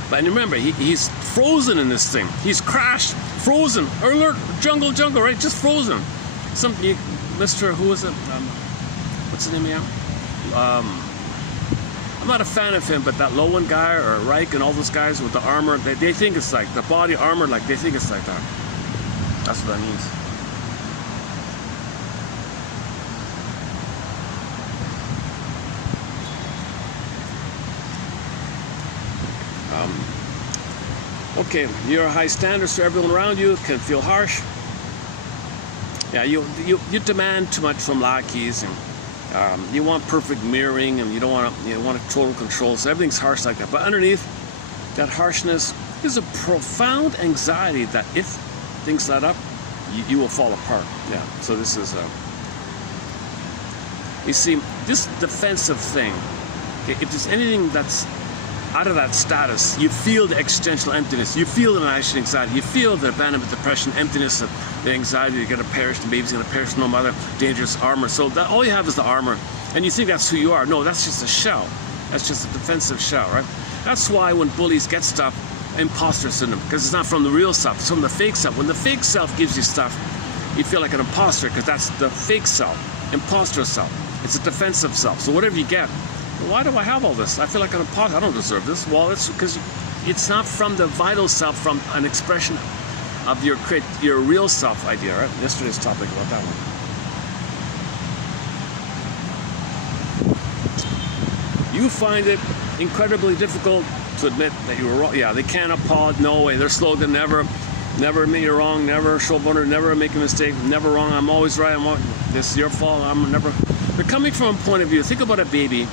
But remember, he's frozen in this thing. He's crashed, frozen, alert, jungle, right? Just frozen. Mr. Who is it? What's his name again? I'm not a fan of him, but that Lowen guy or Reich and all those guys with the armor, they think it's like the body armor, like they think it's like that. That's what that means. Okay, your high standards to everyone around you can feel harsh. Yeah, you demand too much from lackeys You want perfect mirroring, and you don't want a total control. So everything's harsh like that. But underneath that harshness is a profound anxiety that if things let up, you will fall apart. Yeah. So this is you see, this defensive thing. Okay, if there's anything that's out of that status, you feel the existential emptiness, you feel the annihilation anxiety, you feel the abandonment, depression, emptiness, of the anxiety, you're gonna perish, the baby's gonna perish, no mother, dangerous armor. So that all you have is the armor, and you think that's who you are. No, that's just a shell. That's just a defensive shell, right? That's why when bullies get stuff, imposter syndrome, because it's not from the real self, it's from the fake self. When the fake self gives you stuff, you feel like an imposter, because that's the fake self, imposter self. It's a defensive self. So whatever you get, why do I have all this? I feel like an imposter. I don't deserve this. Well, it's because it's not from the vital self, from an expression of your real self idea, right? Yesterday's topic about that one. You find it incredibly difficult to admit that you were wrong. Yeah, they can't apologize. No way. Their slogan: never admit you're wrong. Never show vulnerability. Never make a mistake. Never wrong. I'm always right. This is your fault. I'm never. They're coming from a point of view. Think about a baby,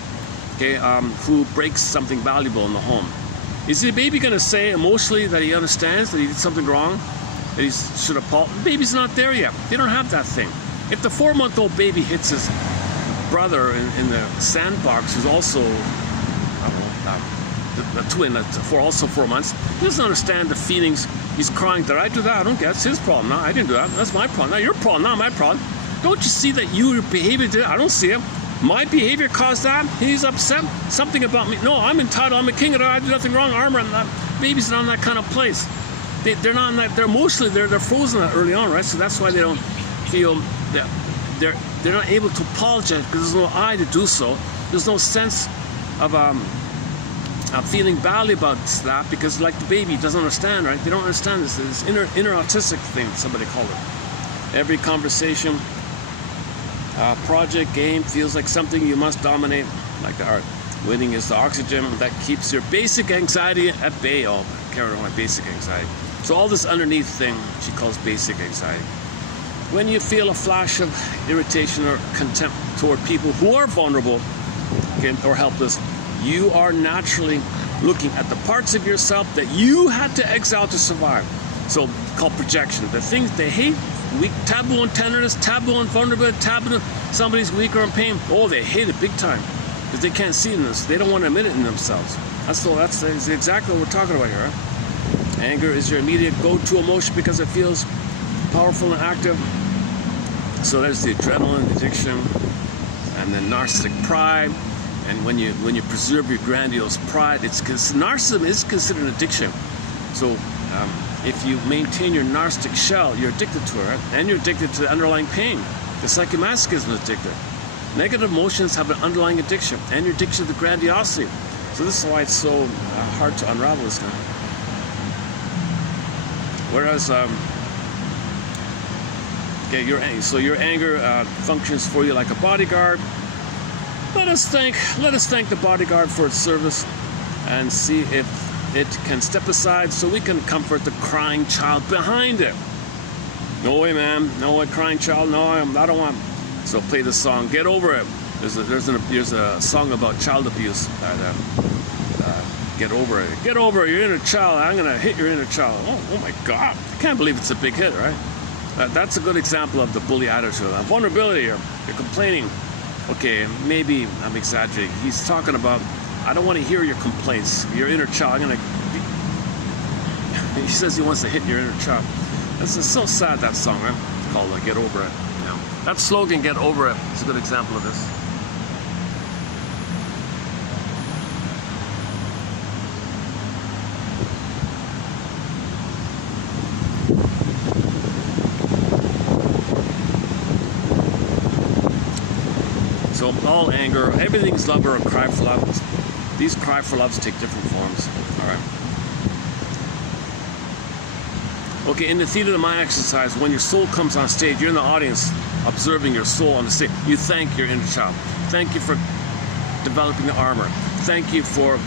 okay, who breaks something valuable in the home. Is the baby going to say emotionally that he understands that he did something wrong, that he should apologize? The baby's not there yet. They don't have that thing. If the 4-month-old baby hits his brother in the sandbox, who's also, I don't know, a twin, for also 4 months, he doesn't understand the feelings. He's crying, did I do that? I don't get it. It's his problem. No, I didn't do that. That's my problem. Not your problem, not my problem. Don't you see that your behavior did it? I don't see it. My behavior caused that. He's upset. Something about me. No, I'm entitled. I'm a king. I did nothing wrong. Armor. Baby's not in that kind of place. They're not in that. They're emotionally they're frozen early on, right? So that's why they don't feel that they're not able to apologize, because there's no I to do so. There's no sense of feeling badly about that, because like the baby doesn't understand, right? They don't understand this inner autistic thing, somebody called it. Every conversation, project, game feels like something you must dominate, like the art. Winning is the oxygen that keeps your basic anxiety at bay. Oh, carry on my basic anxiety. So all this underneath thing she calls basic anxiety. When you feel a flash of irritation or contempt toward people who are vulnerable, okay, or helpless, you are naturally looking at the parts of yourself that you had to exile to survive. So called projection. The things they hate, weak, taboo and tenderness, taboo and vulnerability, taboo somebody's weak or in pain. Oh, they hate it big time, because they can't see it in this. They don't want to admit it in themselves. That's exactly what we're talking about here. Right? Anger is your immediate go-to emotion because it feels powerful and active. So there's the adrenaline addiction, and then narcissistic pride. And when you preserve your grandiose pride, it's because narcissism is considered an addiction. So if you maintain your narcissistic shell, you're addicted to it, right? And you're addicted to the underlying pain. The psychomasochism is addicted. Negative emotions have an underlying addiction, and you're addicted to the grandiosity. So this is why it's so hard to unravel this now. Whereas, okay, your anger functions for you like a bodyguard. Let us thank the bodyguard for its service, and see if it can step aside so we can comfort the crying child behind it. No way, man. No way, crying child. No, I don't want. So play the song. Get over it. There's a song about child abuse. Get over it. Get over it. Your inner child. I'm gonna hit your inner child. Oh my God! I can't believe it's a big hit, right? That's a good example of the bully attitude. Vulnerability. You're complaining. Okay, maybe I'm exaggerating. He's talking about, I don't want to hear your complaints. Your inner child. He says he wants to hit your inner child. It's so sad, that song, right? It's called Get Over It. Yeah. That slogan, Get Over It, is a good example of this. So all anger, everything's love or a cry for love. These cry for loves take different forms. All right. Okay, in the theater of the mind exercise, when your soul comes on stage, you're in the audience observing your soul on the stage. You thank your inner child. Thank you for developing the armor. Thank you for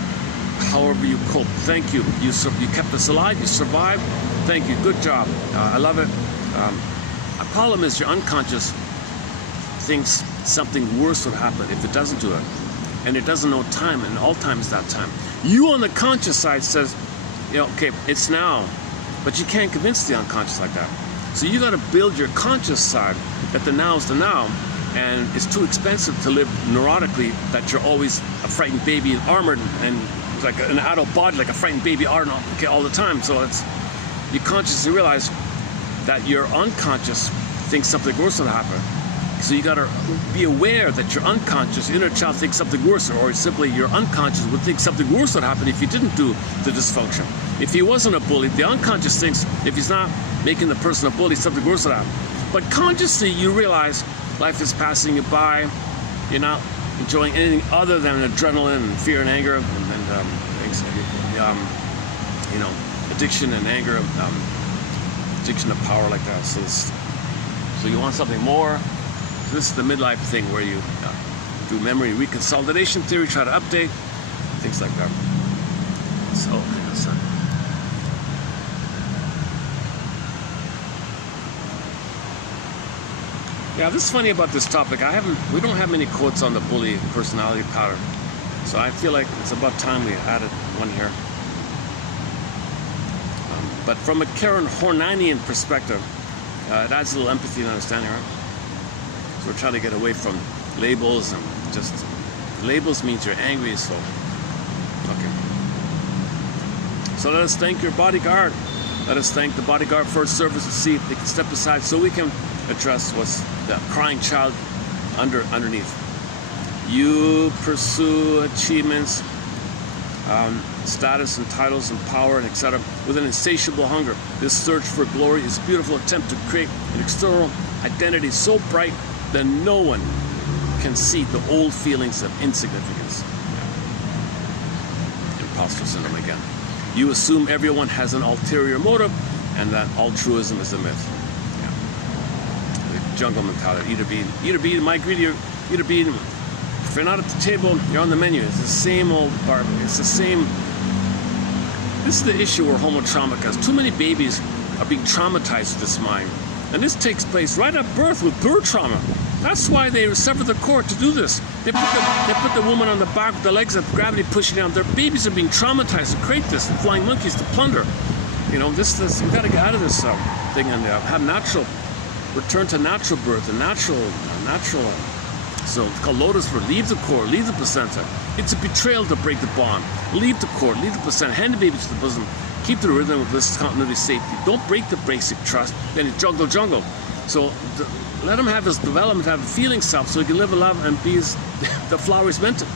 however you cope. Thank you. You kept us alive. You survived. Thank you. Good job. I love it. A problem is your unconscious thinks something worse would happen if it doesn't do it. And it doesn't know time, and all time is that time. You on the conscious side says, you know, okay, it's now, but you can't convince the unconscious like that. So you got to build your conscious side that the now is the now, and it's too expensive to live neurotically that you're always a frightened baby and armored and like an adult body, like a frightened baby armored, okay, all the time. So it's, you consciously realize that your unconscious thinks something worse will happen. So you got to be aware that your unconscious inner child thinks something worse, or simply your unconscious would think something worse would happen if you didn't do the dysfunction. If he wasn't a bully, the unconscious thinks if he's not making the person a bully, something worse would happen. But consciously you realize life is passing you by, you're not enjoying anything other than adrenaline and fear and anger and you know, addiction and anger, addiction to power like that. So you want something more. This is the midlife thing where you do memory reconsolidation theory, try to update, things like that. So, yeah, this is funny about this topic. We don't have many quotes on the bully personality pattern. So I feel like it's about time we added one here. But from a Karen Hornian perspective, it adds a little empathy and understanding, right? So we're trying to get away from labels, and just labels means you're angry as fuck. Okay. So let us thank your bodyguard. Let us thank the bodyguard for his service, to see if they can step aside so we can address what's the crying child underneath. You pursue achievements, status and titles and power and etc. with an insatiable hunger. This search for glory is a beautiful attempt to create an external identity so bright that no one can see the old feelings of insignificance. Imposter syndrome again. You assume everyone has an ulterior motive and that altruism is a myth. The jungle mentality. Eat or be, my greedy, eat or be. If you're not at the table, you're on the menu. It's the same old garbage. It's the same. This is the issue where homo trauma has. Too many babies are being traumatized with this mind. And this takes place right at birth with birth trauma. That's why they sever the cord to do this. They put the woman on the back with the legs of gravity pushing down. Their babies are being traumatized to create this. The flying monkeys to plunder. You know, this we got to get out of this thing and have natural, return to natural birth and natural. So it's called lotus fruit. Leave the cord, leave the placenta. It's a betrayal to break the bond. Leave the cord, leave the placenta, hand the baby to the bosom. Keep the rhythm of this continuity safety. Don't break the basic trust. Then it's jungle. So let him have his development, have a feeling self, so he can live a love and be the flower he's meant to.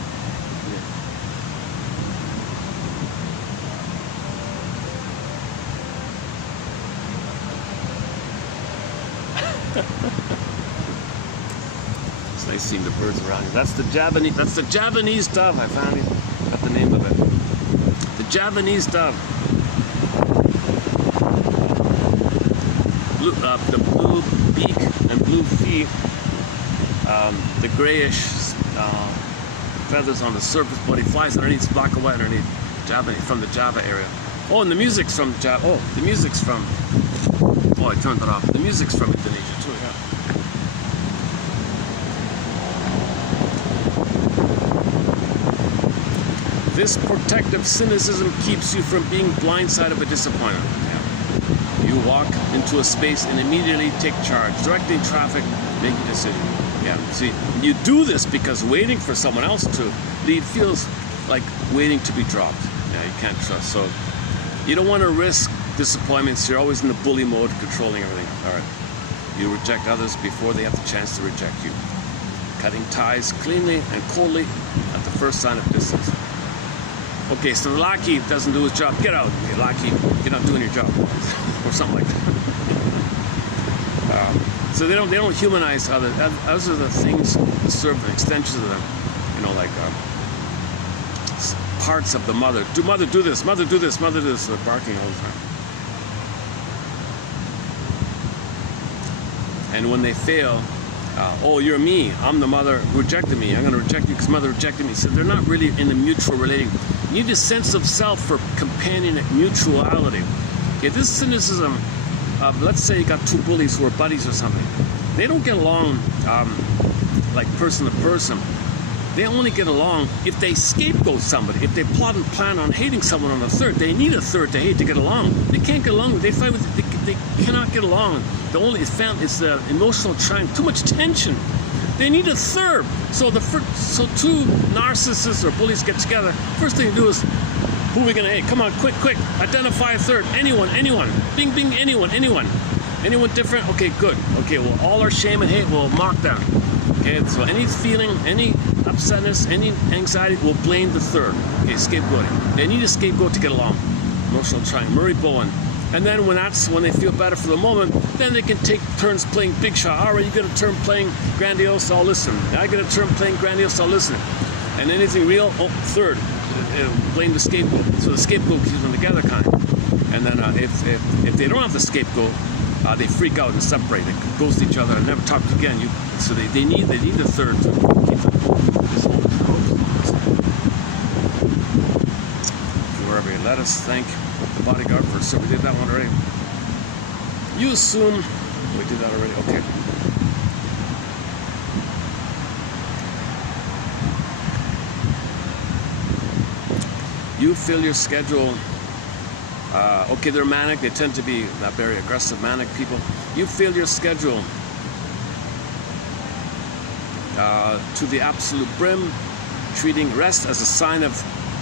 It's nice seeing the birds around you. That's the Javanese dove. I found it. Got the name of it. The Javanese dove. The blue beak and blue feet, the grayish feathers on the surface, but he flies underneath. It's black and white underneath. From the Java area. Oh, and the music's from Java. Oh, the music's from. Oh, I turned it off. The music's from Indonesia too. Yeah. This protective cynicism keeps you from being blindsided by disappointment. You walk into a space and immediately take charge, directing traffic, making decisions. Yeah, see, you do this because waiting for someone else to lead feels like waiting to be dropped. Yeah, you can't trust. So you don't want to risk disappointments. You're always in the bully mode, controlling everything. All right. You reject others before they have the chance to reject you. Cutting ties cleanly and coldly at the first sign of distance. Okay, so the lackey doesn't do his job. Get out, okay, lackey. You're not doing your job. Or something like that. So they don't humanize others. Those are the things that serve extensions of them. You know, like parts of the mother. Mother do this, mother do this, mother do this. They're barking all the time. And when they fail, oh, you're me. I'm the mother who rejected me. I'm going to reject you because mother rejected me. So they're not really in the mutual relating. You need a sense of self for companionate mutuality. Okay, this cynicism, let's say you got two bullies who are buddies or something. They don't get along like person to person. They only get along if they scapegoat somebody. If they plot and plan on hating someone on a third, they need a third to hate to get along. They can't get along. They fight with. They cannot get along. The only it's the emotional triangle. Too much tension. They need a third. So two narcissists or bullies get together. First thing to do is, who are we gonna hate? Come on, quick, identify a third. Anyone, bing, anyone. Anyone different? Okay, good. Okay, well, all our shame and hate will mock them. Okay, so any feeling, any upsetness, any anxiety will blame the third. Okay, scapegoating. They need a scapegoat to get along. Emotional triangle. Murray Bowen. And then when they feel better for the moment, then they can take turns playing big shot. All right, you get a turn playing grandiose, I'll listen. I get a turn playing grandiose, I'll listen. And anything real, third. Blame the scapegoat. So the scapegoat keeps them together, kind of. And then if they don't have the scapegoat, they freak out and separate. They ghost each other and never talk again. So they need a third to keep them. Wherever you let us thank the bodyguard for. So we did that one already. You assume we did that already. Okay. You fill your schedule. Okay, they're manic. They tend to be not very aggressive, manic people. You fill your schedule to the absolute brim, treating rest as a sign of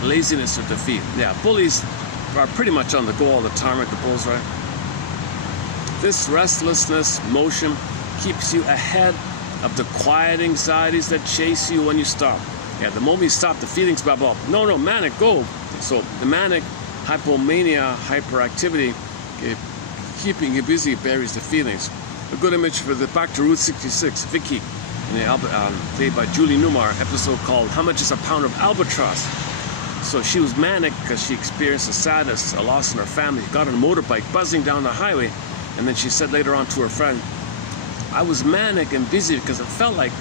laziness or defeat. Yeah, bullies are pretty much on the go all the time, like the bulls, right? This restlessness, motion, keeps you ahead of the quiet anxieties that chase you when you stop. Yeah, the moment you stop, the feelings bubble up. No, manic, go. So the manic, hypomania, hyperactivity, keeping you busy buries the feelings. A good image for the back to Route 66, Vicky, played by Julie Newmar, episode called "How Much Is a Pound of Albatross?" So she was manic because she experienced a sadness, a loss in her family. She got on a motorbike, buzzing down the highway, and then she said later on to her friend, "I was manic and busy because it felt like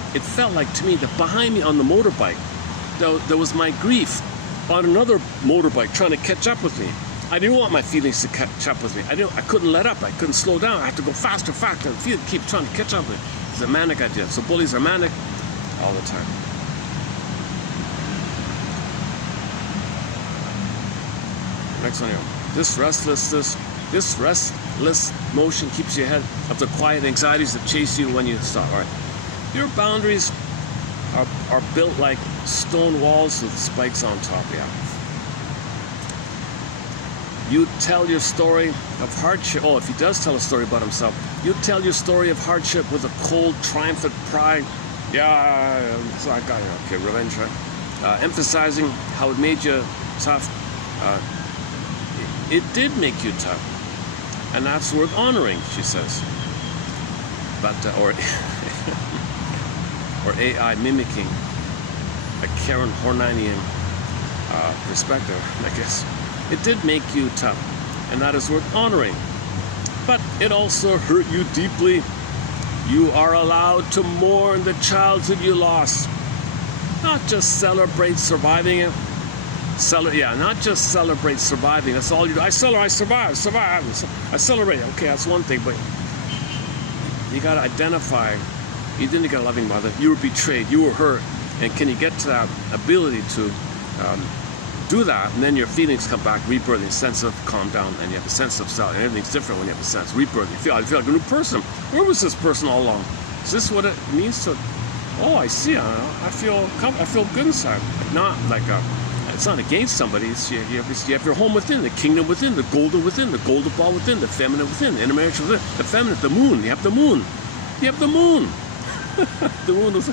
to me that behind me on the motorbike, there was my grief on another motorbike trying to catch up with me. I didn't want my feelings to catch up with me. I couldn't let up. I couldn't slow down. I had to go faster. And keep trying to catch up with me." It's a manic idea. So bullies are manic all the time. Next one here. This restless motion keeps you ahead of the quiet anxieties that chase you when you stop. All right. Your boundaries are built like stone walls with spikes on top. Yeah. You tell your story of hardship. Oh, if he does tell a story about himself, you tell your story of hardship with a cold, triumphant pride. Yeah, so I got it. Okay, revenge, right? Emphasizing how it made you tough. It did make you tough, and that's worth honoring, she says. But or AI mimicking a Karen Hornian perspective, I guess. It did make you tough, and that is worth honoring. But it also hurt you deeply. You are allowed to mourn the childhood you lost, not just celebrate surviving it. Not just celebrate surviving. That's all you do. I survive. I celebrate. Okay, that's one thing, but you got to identify. You didn't get a loving mother. You were betrayed. You were hurt. And can you get to that ability to do that? And then your feelings come back, rebirthing, sense of calm down, and you have a sense of self. And everything's different when you have a sense of rebirth. You feel like a new person. Where was this person all along? Is this what it means to? Oh, I see. I feel good inside. Not like a. It's not against somebody. It's you have your home within, the kingdom within, the golden ball within, the feminine within, the intermarriage within, the feminine, the moon. You have the moon. You have the moon. The moon is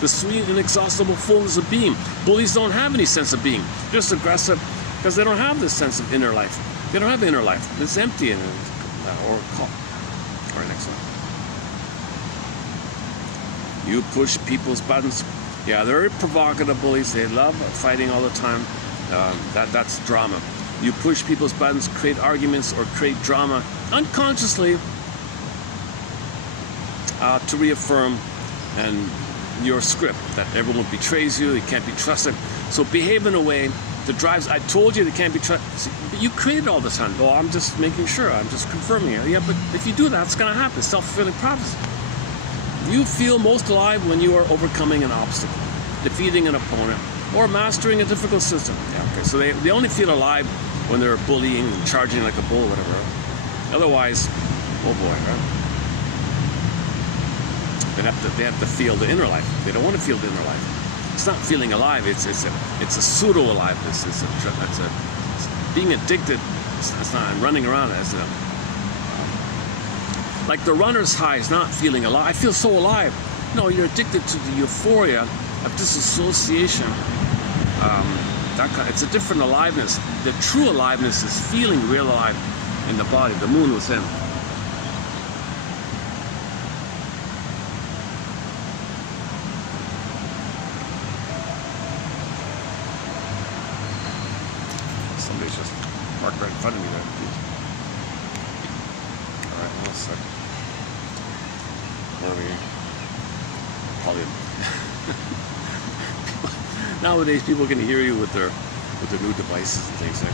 the sweet, inexhaustible fullness of being. Bullies don't have any sense of being. They're just aggressive because they don't have this sense of inner life. They don't have inner life. It's empty or call. All right, next one. You push people's buttons. Yeah, they're provocative bullies. They love fighting all the time. That's drama. You push people's buttons, create arguments, or create drama unconsciously to reaffirm your script that everyone betrays you, you can't be trusted. So behave in a way The drives, I told you they can't be trusted. But you created all this, oh, I'm just making sure, I'm just confirming it. Yeah, but if you do that, it's going to happen. Self-fulfilling prophecy. You feel most alive when you are overcoming an obstacle, defeating an opponent, or mastering a difficult system. Yeah, okay. So they only feel alive when they're bullying and charging like a bull, whatever. Otherwise, oh boy, right? They have to feel the inner life. They don't want to feel the inner life. It's not feeling alive. It's a pseudo aliveness. It's being addicted. It's not running around as like the runner's high is not feeling alive. I feel so alive. No, you're addicted to the euphoria of disassociation. It's a different aliveness. The true aliveness is feeling real alive in the body. The moon was in. Somebody's just parked right in front of me there. All right, one second. Probably nowadays people can hear you with their new devices and things like.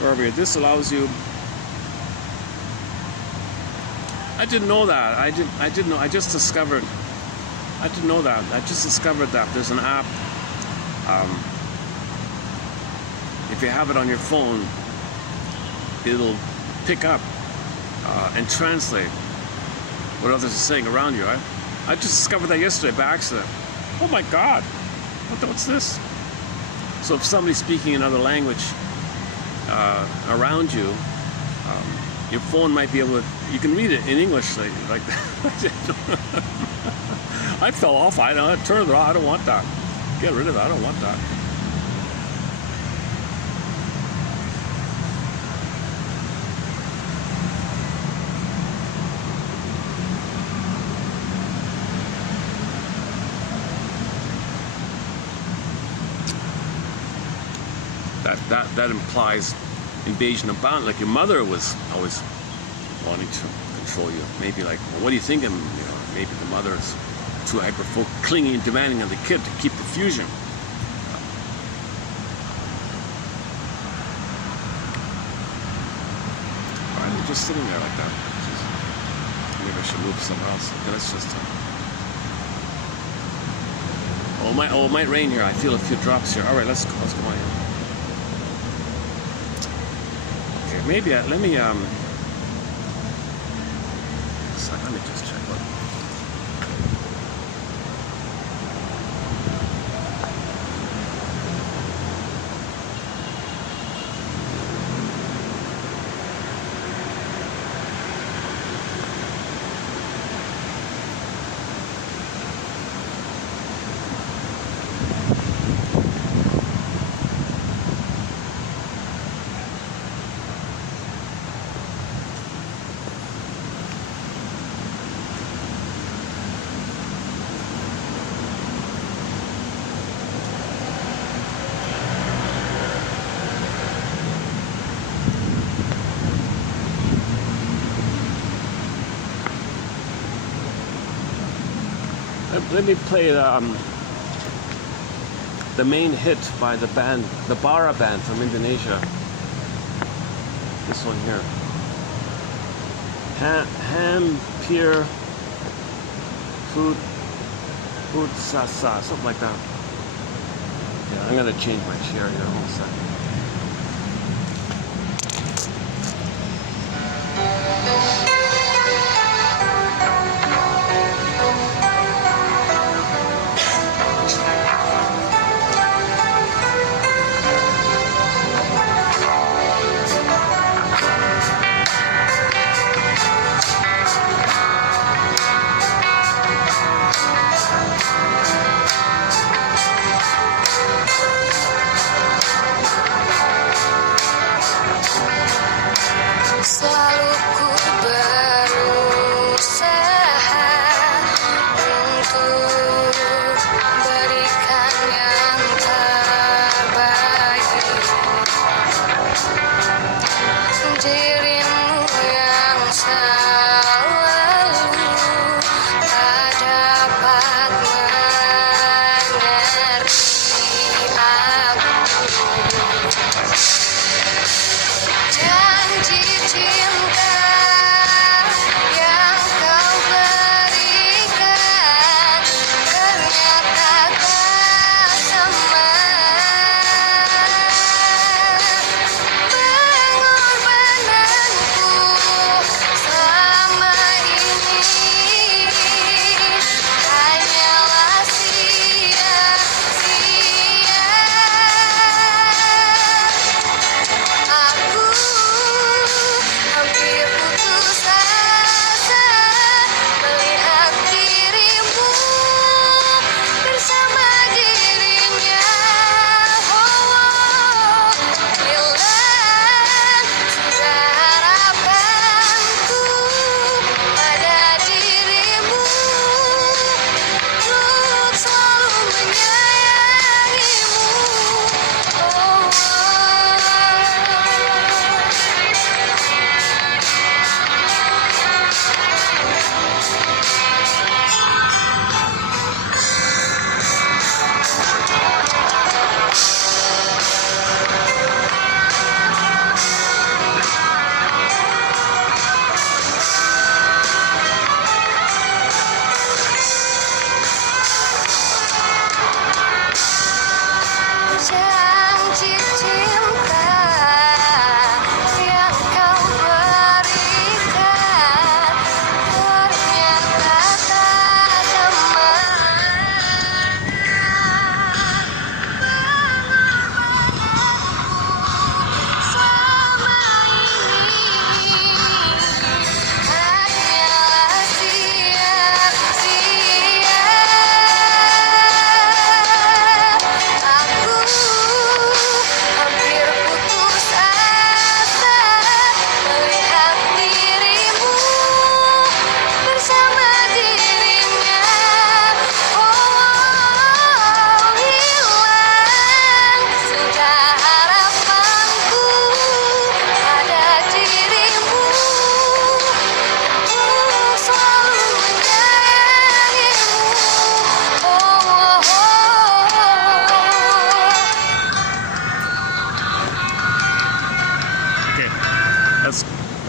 However, this allows you. I didn't know that. I didn't know. I just discovered. I didn't know that. I just discovered that there's an app. If you have it on your phone, it'll pick up and translate what others are saying around you. I just discovered that yesterday by accident. Oh my God, what's this? So if somebody's speaking another language around you, your phone might be able to, you can read it in English like that. I fell off. I turned it off. I don't want that. Get rid of it. I don't want that. That implies invasion of boundaries. Like your mother was always wanting to control you. Maybe like, well, what do you think? And maybe the mother's too clingy and demanding on the kid to keep the fusion. Alright, they're just sitting there like that. Maybe I should move somewhere else. Okay, let's just. Oh, it might rain here. I feel a few drops here. All right, let's go on here. Maybe let me just check what. Let me play the main hit by the band, the Bara band from Indonesia. This one here. Hampir Food Sasa, something like that. Yeah, I'm gonna change my chair here. Hold a second. dapat mengerti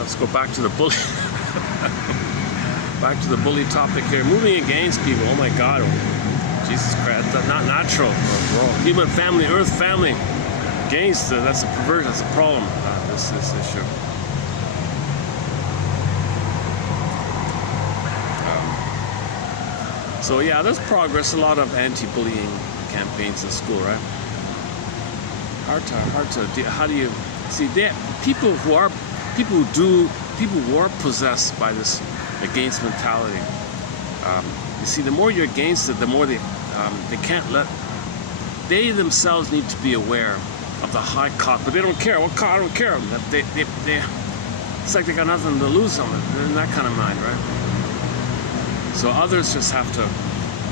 let's go back to the bully. Back to the bully topic here. Moving against people. Oh my God. Jesus Christ. That's not natural. Human family, earth family. Against, that's a perversion. That's a problem. This issue. So yeah, there's progress. A lot of anti-bullying campaigns in school, right? Hard to. How do you see that? People who are possessed by this against mentality. You see, the more you're against it, the more they can't let. They themselves need to be aware of the high cost, but they don't care. What cost? I don't care. They it's like they got nothing to lose on it. They're in that kind of mind, right? So others just have to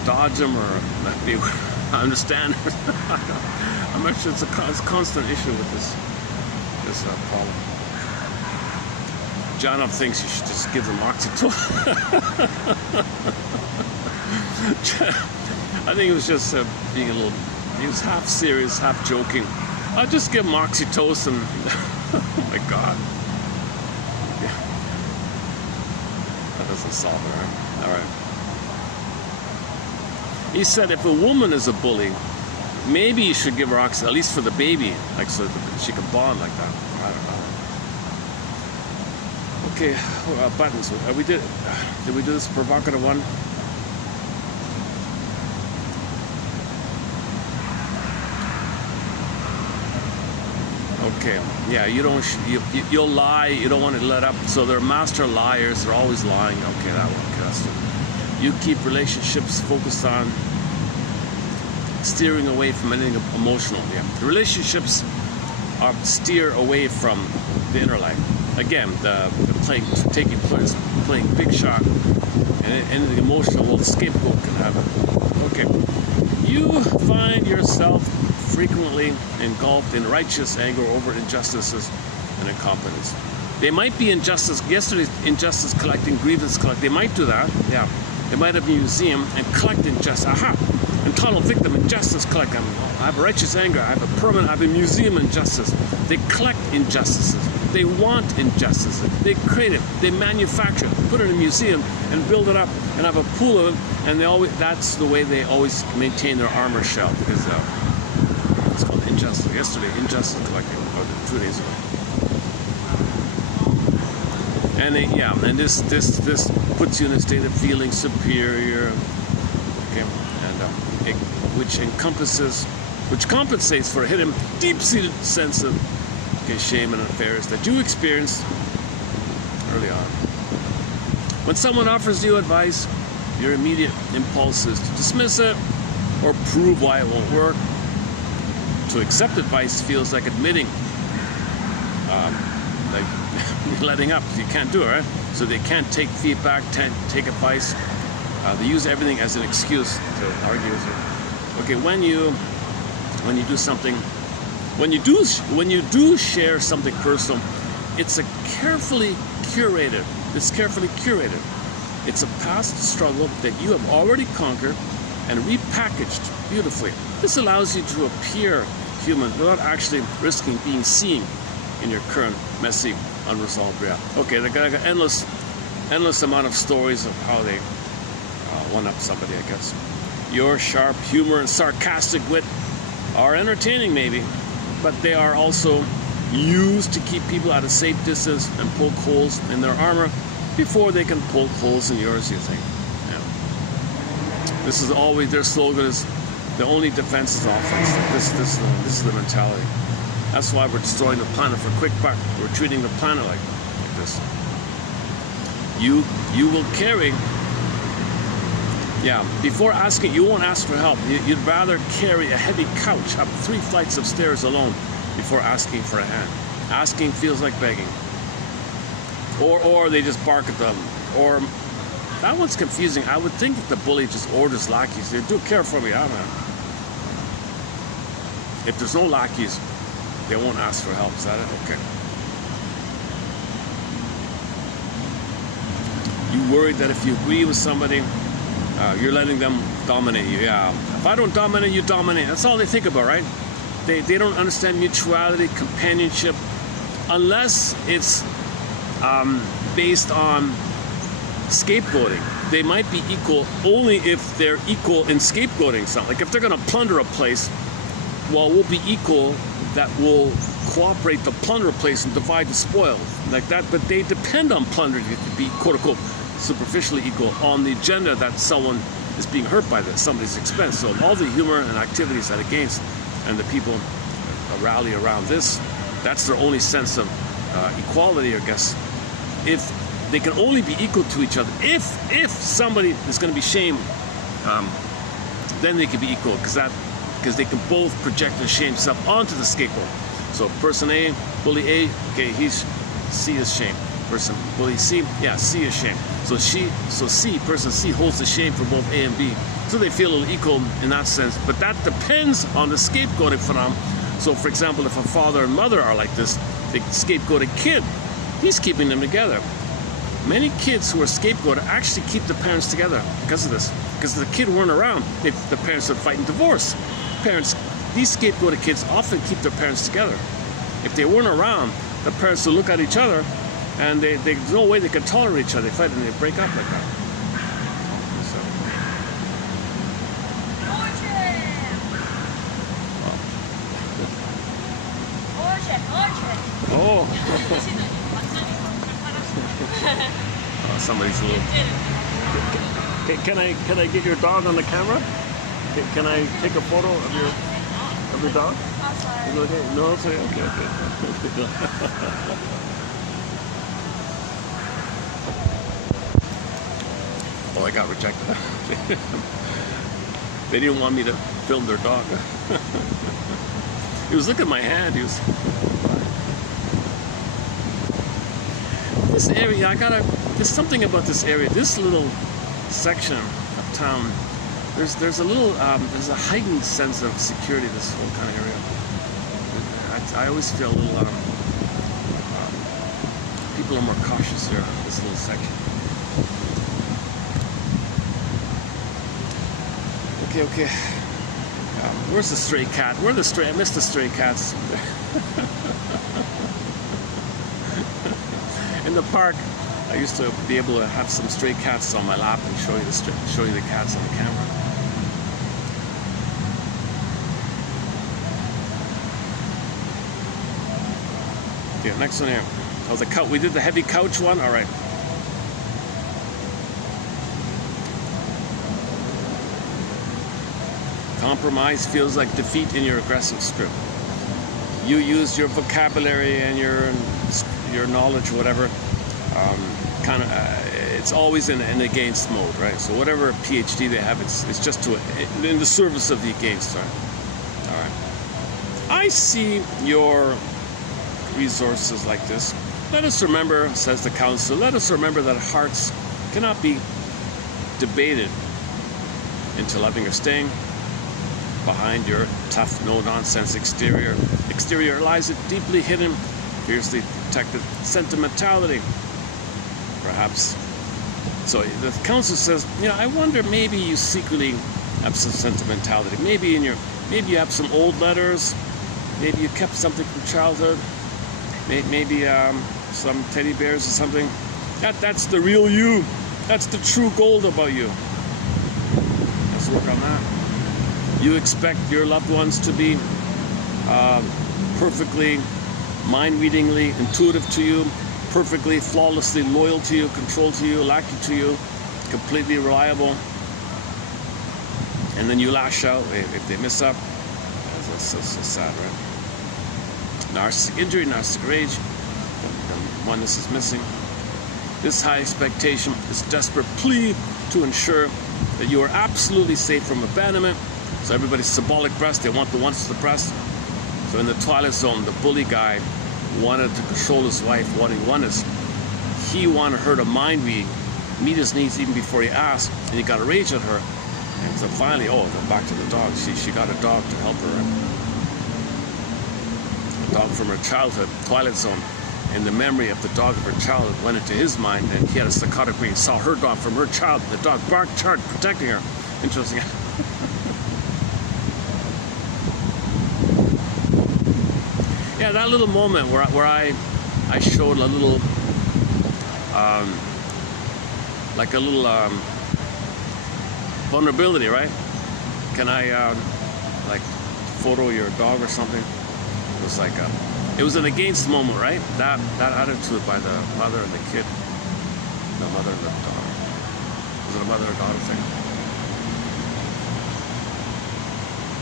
dodge them or be understand. I'm not sure it's a constant issue with this problem. John thinks you should just give them oxytocin. I think it was just being a little. He was half serious, half joking. I'll just give him oxytocin. Oh my God. Yeah. That doesn't solve it, right? All right. He said if a woman is a bully, maybe you should give her oxytocin, at least for the baby, like so that she can bond like that. I don't know. Okay, buttons. Did we do this provocative one? Okay, yeah, you'll lie, you don't want to let up, so they're master liars, they're always lying. Okay, that one, okay, that's it. You keep relationships focused on steering away from anything emotional. Yeah, the relationships are steer away from the inner life. Again, the playing big shot, and anything emotional, well, the scapegoat can have it. Okay, you find yourself frequently engulfed in righteous anger over injustices and incompetence. They might be injustice. Yesterday's injustice collecting, grievance collecting. They might do that. Yeah, they might have a museum and collect injustice. Aha, entitled victim injustice collecting. I have a righteous anger. I have a museum injustice. They collect injustices. They want injustices. They create it. They manufacture it. Put it in a museum and build it up and have a pool of it. And that's the way they always maintain their armor shell, because it's called injustice. Yesterday, injustice collecting, or 2 days ago. And this puts you in a state of feeling superior, okay, and which compensates for a hidden, deep-seated sense of shame and affairs that you experienced early on. When someone offers you advice, your immediate impulse is to dismiss it or prove why it won't work. To accept advice feels like admitting, like letting up. You can't do it, right? So they can't take feedback, take advice. They use everything as an excuse to argue with you. Okay, when you do something, when you do share something personal, it's carefully curated. It's a past struggle that you have already conquered and repackaged beautifully. This allows you to appear human without actually risking being seen in your current messy, unresolved reality. Okay, they got an endless amount of stories of how they one-up somebody, I guess. Your sharp humor and sarcastic wit are entertaining, maybe, but they are also used to keep people at a safe distance and poke holes in their armor before they can poke holes in yours, you think. Yeah. This is always their slogan is the only defense is offense. This is the mentality. That's why we're destroying the planet for a quick buck. We're treating the planet like this. You will carry. Yeah, before asking, you won't ask for help. You'd rather carry a heavy couch up 3 flights of stairs alone before asking for a hand. Asking feels like begging. Or they just bark at them. Or that one's confusing. I would think that the bully just orders lackeys. They do care for me, I don't know. If there's no lackeys, they won't ask for help. Is that it? Okay. You worried that if you agree with somebody, you're letting them dominate you. Yeah. If I don't dominate, you dominate. That's all they think about, right? They don't understand mutuality, companionship, unless it's based on scapegoating. They might be equal only if they're equal in scapegoating something. Like if they're going to plunder a place, well, we'll be equal that will cooperate to plunder a place and divide the spoil like that. But they depend on plundering to be quote unquote superficially equal on the agenda that someone is being hurt by this, somebody's expense. So all the humor and activities that against and the people rally around this, that's their only sense of equality, I guess. If they can only be equal to each other, if somebody is going to be shamed, then they can be equal, because they can both project their shame self onto the scapegoat. So person A, bully A, okay, C is shame. Person bully C, yeah, C is shame. So person C holds the shame for both A and B. So they feel a little equal in that sense, but that depends on the scapegoating phenomenon. So for example, if a father and mother are like this, the scapegoated kid, he's keeping them together. Many kids who are scapegoated actually keep the parents together because of this. Because if the kid weren't around, if the parents would fight and divorce. These scapegoated kids often keep their parents together. If they weren't around, the parents would look at each other and there's no way they could tolerate each other. They fight and they break up like that. So. Oh. Oh, somebody's a little. Can I get your dog on the camera? Can I take a photo of your dog? Oh, sorry. Is it okay? No, it's okay. Okay. Oh, I got rejected. They didn't want me to film their dog. He was looking at my hand. He was. This area, there's something about this area, this little section of town, there's a little, there's a heightened sense of security, this whole kind of area. I always feel a little, people are more cautious here in this little section. Okay. Where's the stray cat? I missed the stray cats. In the park, I used to be able to have some stray cats on my lap and show you the cats on the camera. Okay, next one here. Oh, we did the heavy couch one. All right. Compromise feels like defeat in your aggressive script. You use your vocabulary and your knowledge, whatever, it's always in against mode, right? So whatever PhD they have, it's just in the service of the against, right? All right. I see your resources like this. Let us remember, says the council, let us remember that hearts cannot be debated into loving or staying. Behind your tough, no-nonsense exterior lies a deeply hidden, fiercely protected sentimentality, perhaps. So the council says, I wonder, maybe you secretly have some sentimentality. Maybe you have some old letters. Maybe you kept something from childhood. Maybe some teddy bears or something. That's the real you. That's the true gold about you. Let's work on that. You expect your loved ones to be perfectly, mind-readingly intuitive to you, perfectly, flawlessly loyal to you, controlled to you, lucky to you, completely reliable. And then you lash out if they mess up. That's so sad, right? Narcissistic injury, narcissistic rage, the oneness is missing. This high expectation is a desperate plea to ensure that you are absolutely safe from abandonment. So everybody's symbolic breast, they want the once to the breast. So in the Twilight Zone, the bully guy wanted to control his wife. What he wanted is, he wanted her to mind read, meet his needs even before he asked, and he got a rage at her. And so finally, back to the dog. She got a dog to help her. A dog from her childhood, Twilight Zone. And the memory of the dog of her childhood went into his mind, and he had a psychotic brain. He saw her dog from her childhood. The dog barked, charged, protecting her. Interesting. Yeah, that little moment where I showed a little like a little vulnerability, right? Can I like photo your dog or something? It was like it was an against moment, right? That attitude by the mother and the kid, the mother and the daughter. Was it a mother and daughter thing?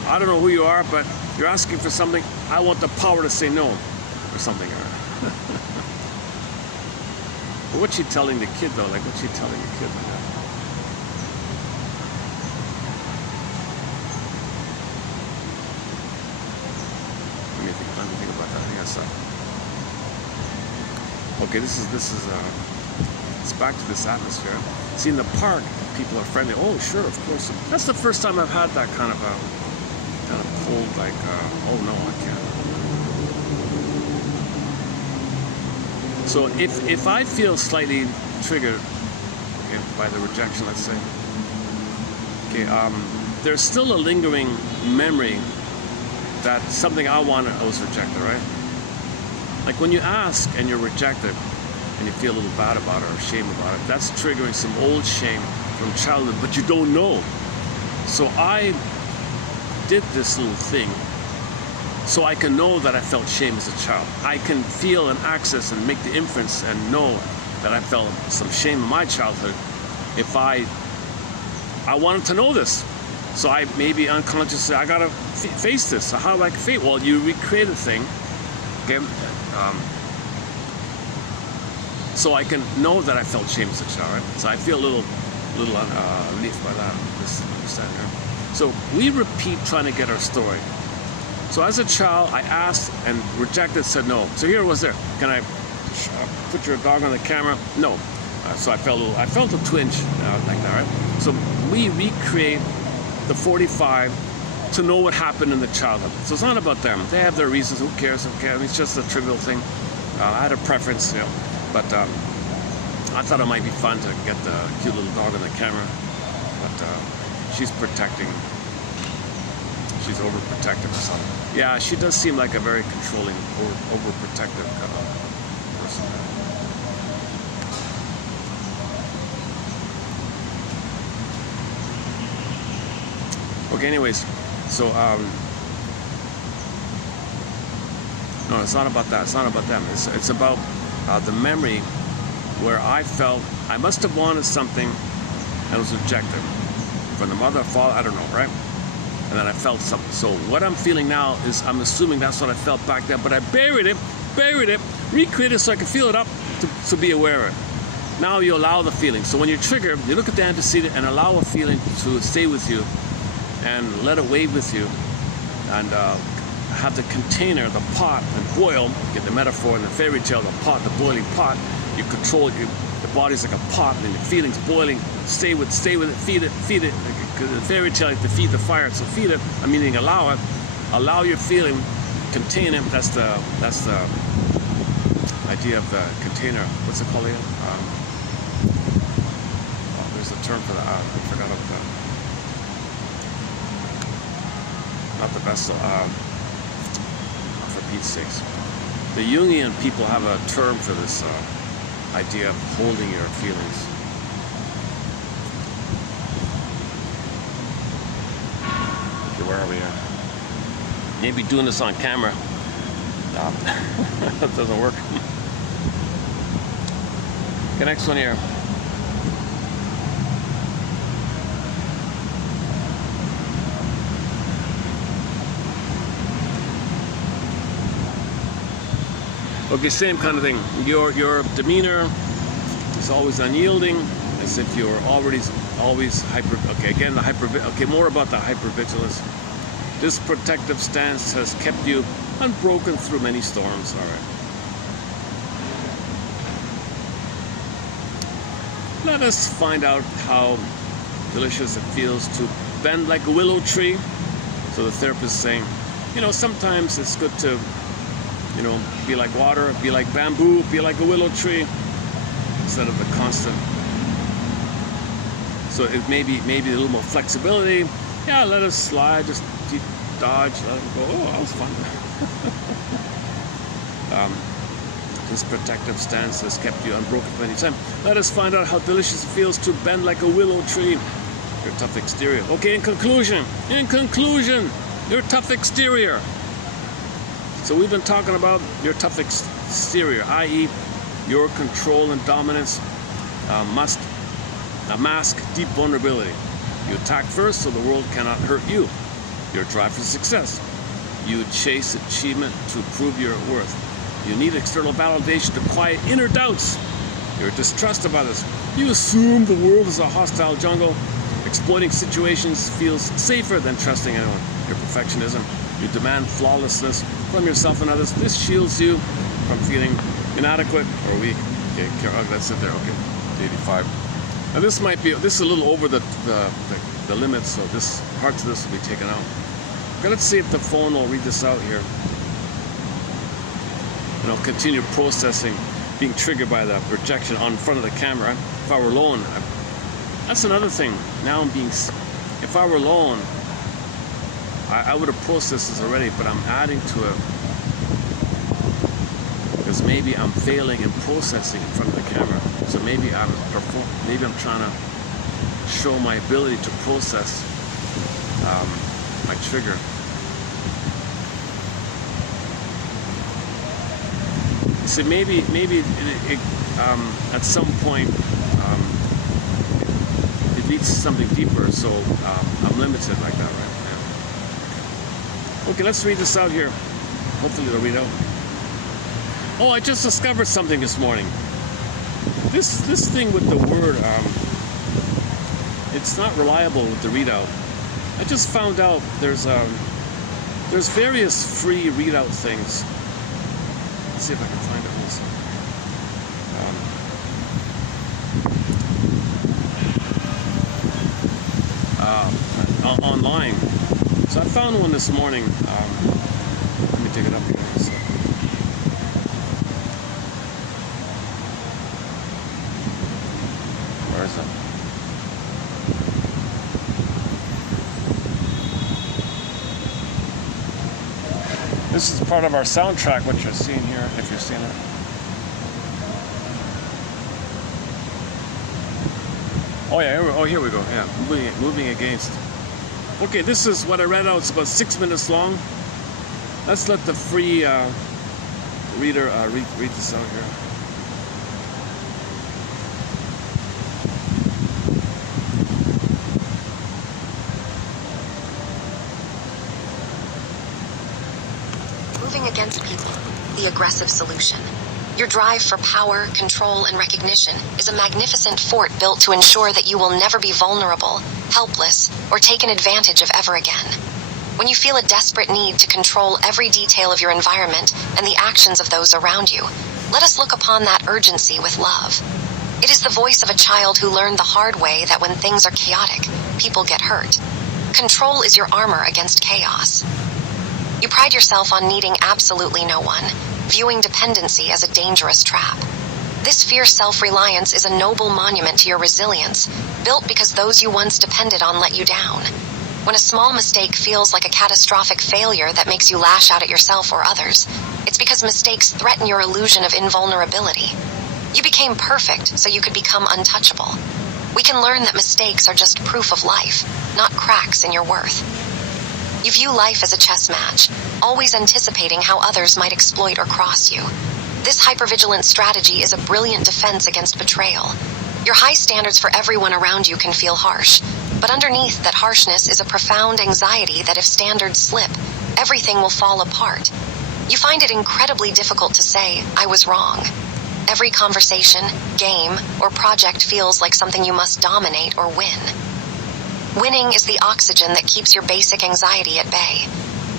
I don't know who you are, but you're asking for something. I want the power to say no, or something. But what's she telling the kid though? Like, what's she telling the kid like that? Let me think about that. I guess. Okay, this is it's back to this atmosphere. See, in the park, people are friendly. Oh, sure, of course. That's the first time I've had that kind of cold, like, oh no, I can't. So if I feel slightly triggered, okay, by the rejection, let's say, okay, there's still a lingering memory that something I wanted, I was rejected, right? Like when you ask and you're rejected and you feel a little bad about it or shame about it, that's triggering some old shame from childhood, but you don't know. So I did this little thing so I can know that I felt shame as a child. I can feel and access and make the inference and know that I felt some shame in my childhood if I wanted to know this. So I maybe unconsciously, I gotta face this. So how do I face? Well, you recreate a thing, okay? So I can know that I felt shame as a child, right? So I feel a little relief by that. So we repeat trying to get our story. So as a child, I asked and rejected, said no. So here it was there. Can I put your dog on the camera? No. So I felt a twinge like that, right? So we recreate the 45 to know what happened in the childhood. So it's not about them. They have their reasons. Who cares? Okay, it's just a trivial thing. I had a preference, you know, but I thought it might be fun to get the cute little dog on the camera. But she's protecting. She's overprotective or something. Yeah, she does seem like a very controlling, overprotective person. Okay, anyways, so no, it's not about that. It's not about them. It's about the memory where I felt I must have wanted something and was rejected from the mother, father, I don't know, right? And then I felt something. So what I'm feeling now is I'm assuming that's what I felt back then, but I buried it, recreated it so I can feel it up to be aware of it. Now you allow the feeling. So when you're triggered, you look at the antecedent and allow a feeling to stay with you and let it wave with you, and have the container, the pot, and boil. Get the metaphor in the fairy tale, the pot, the boiling pot. You control it. The body's like a pot, and your feelings boiling. Stay with it, feed it. Because in the fairy tale, you have to feed the fire. So feed it, meaning allow it. Allow your feeling, contain it. That's the idea of the container. What's it called again? There's a term for that. I forgot about that. Not the best, for Pete's sakes. The Jungian people have a term for this idea of holding your feelings. Okay, where are we here? Maybe doing this on camera. That doesn't work. Okay, next one here. Okay, same kind of thing. Your demeanor is always unyielding, as if you're always hyper. Okay, again more about the hypervigilance. This protective stance has kept you unbroken through many storms. All right. Let us find out how delicious it feels to bend like a willow tree. So the therapist is saying, you know, sometimes it's good to, you know, be like water, be like bamboo, be like a willow tree, instead of the constant. So it may be a little more flexibility. Yeah, let us slide, just dodge, let it go. Oh, that was fun. So This protective stance has kept you unbroken for any time. Let us find out how delicious it feels to bend like a willow tree. Your tough exterior. Okay, in conclusion, your tough exterior. So we've been talking about your tough exterior, i.e. your control and dominance must mask deep vulnerability. You attack first so the world cannot hurt you. Your drive for success. You chase achievement to prove your worth. You need external validation to quiet inner doubts. Your distrust of others. You assume the world is a hostile jungle. Exploiting situations feels safer than trusting anyone. Your perfectionism. You demand flawlessness from yourself and others. This shields you from feeling inadequate or weak. Okay, that's it there. Okay, 85. Now this is a little over the limit, so this parts of this will be taken out. Okay, let's see if the phone will read this out here. And I'll continue processing being triggered by the projection on front of the camera. If I were alone, that's another thing. Now if I were alone, I would have processed this already, but I'm adding to it because maybe I'm failing in processing in front of the camera. So maybe I'm trying to show my ability to process my trigger. So maybe at some point it leads to something deeper. So I'm limited like that right now. Okay, let's read this out here. Hopefully it'll read out. Oh, I just discovered something this morning. This thing with the word, it's not reliable with the readout. I just found out there's various free readout things. Let's see if I can find it. Online. So I found one this morning. Let me take it up here. Where is it? This is part of our soundtrack, what you're seeing here, if you're seeing it. Oh yeah, here we go. Yeah, moving against. Okay, this is what I read out. It's about 6 minutes long. Let's let the free reader read this out here. Moving against people, the aggressive solution. Your drive for power, control, and recognition is a magnificent fort built to ensure that you will never be vulnerable, helpless, or taken advantage of ever again. When you feel a desperate need to control every detail of your environment and the actions of those around you, let us look upon that urgency with love. It is the voice of a child who learned the hard way that when things are chaotic, people get hurt. Control is your armor against chaos. You pride yourself on needing absolutely no one, viewing dependency as a dangerous trap. This fierce self-reliance is a noble monument to your resilience, built because those you once depended on let you down. When a small mistake feels like a catastrophic failure that makes you lash out at yourself or others, it's because mistakes threaten your illusion of invulnerability. You became perfect so you could become untouchable. We can learn that mistakes are just proof of life, not cracks in your worth. You view life as a chess match, always anticipating how others might exploit or cross you. This hypervigilant strategy is a brilliant defense against betrayal. Your high standards for everyone around you can feel harsh, but underneath that harshness is a profound anxiety that if standards slip, everything will fall apart. You find it incredibly difficult to say, "I was wrong." Every conversation, game, or project feels like something you must dominate or win. Winning is the oxygen that keeps your basic anxiety at bay.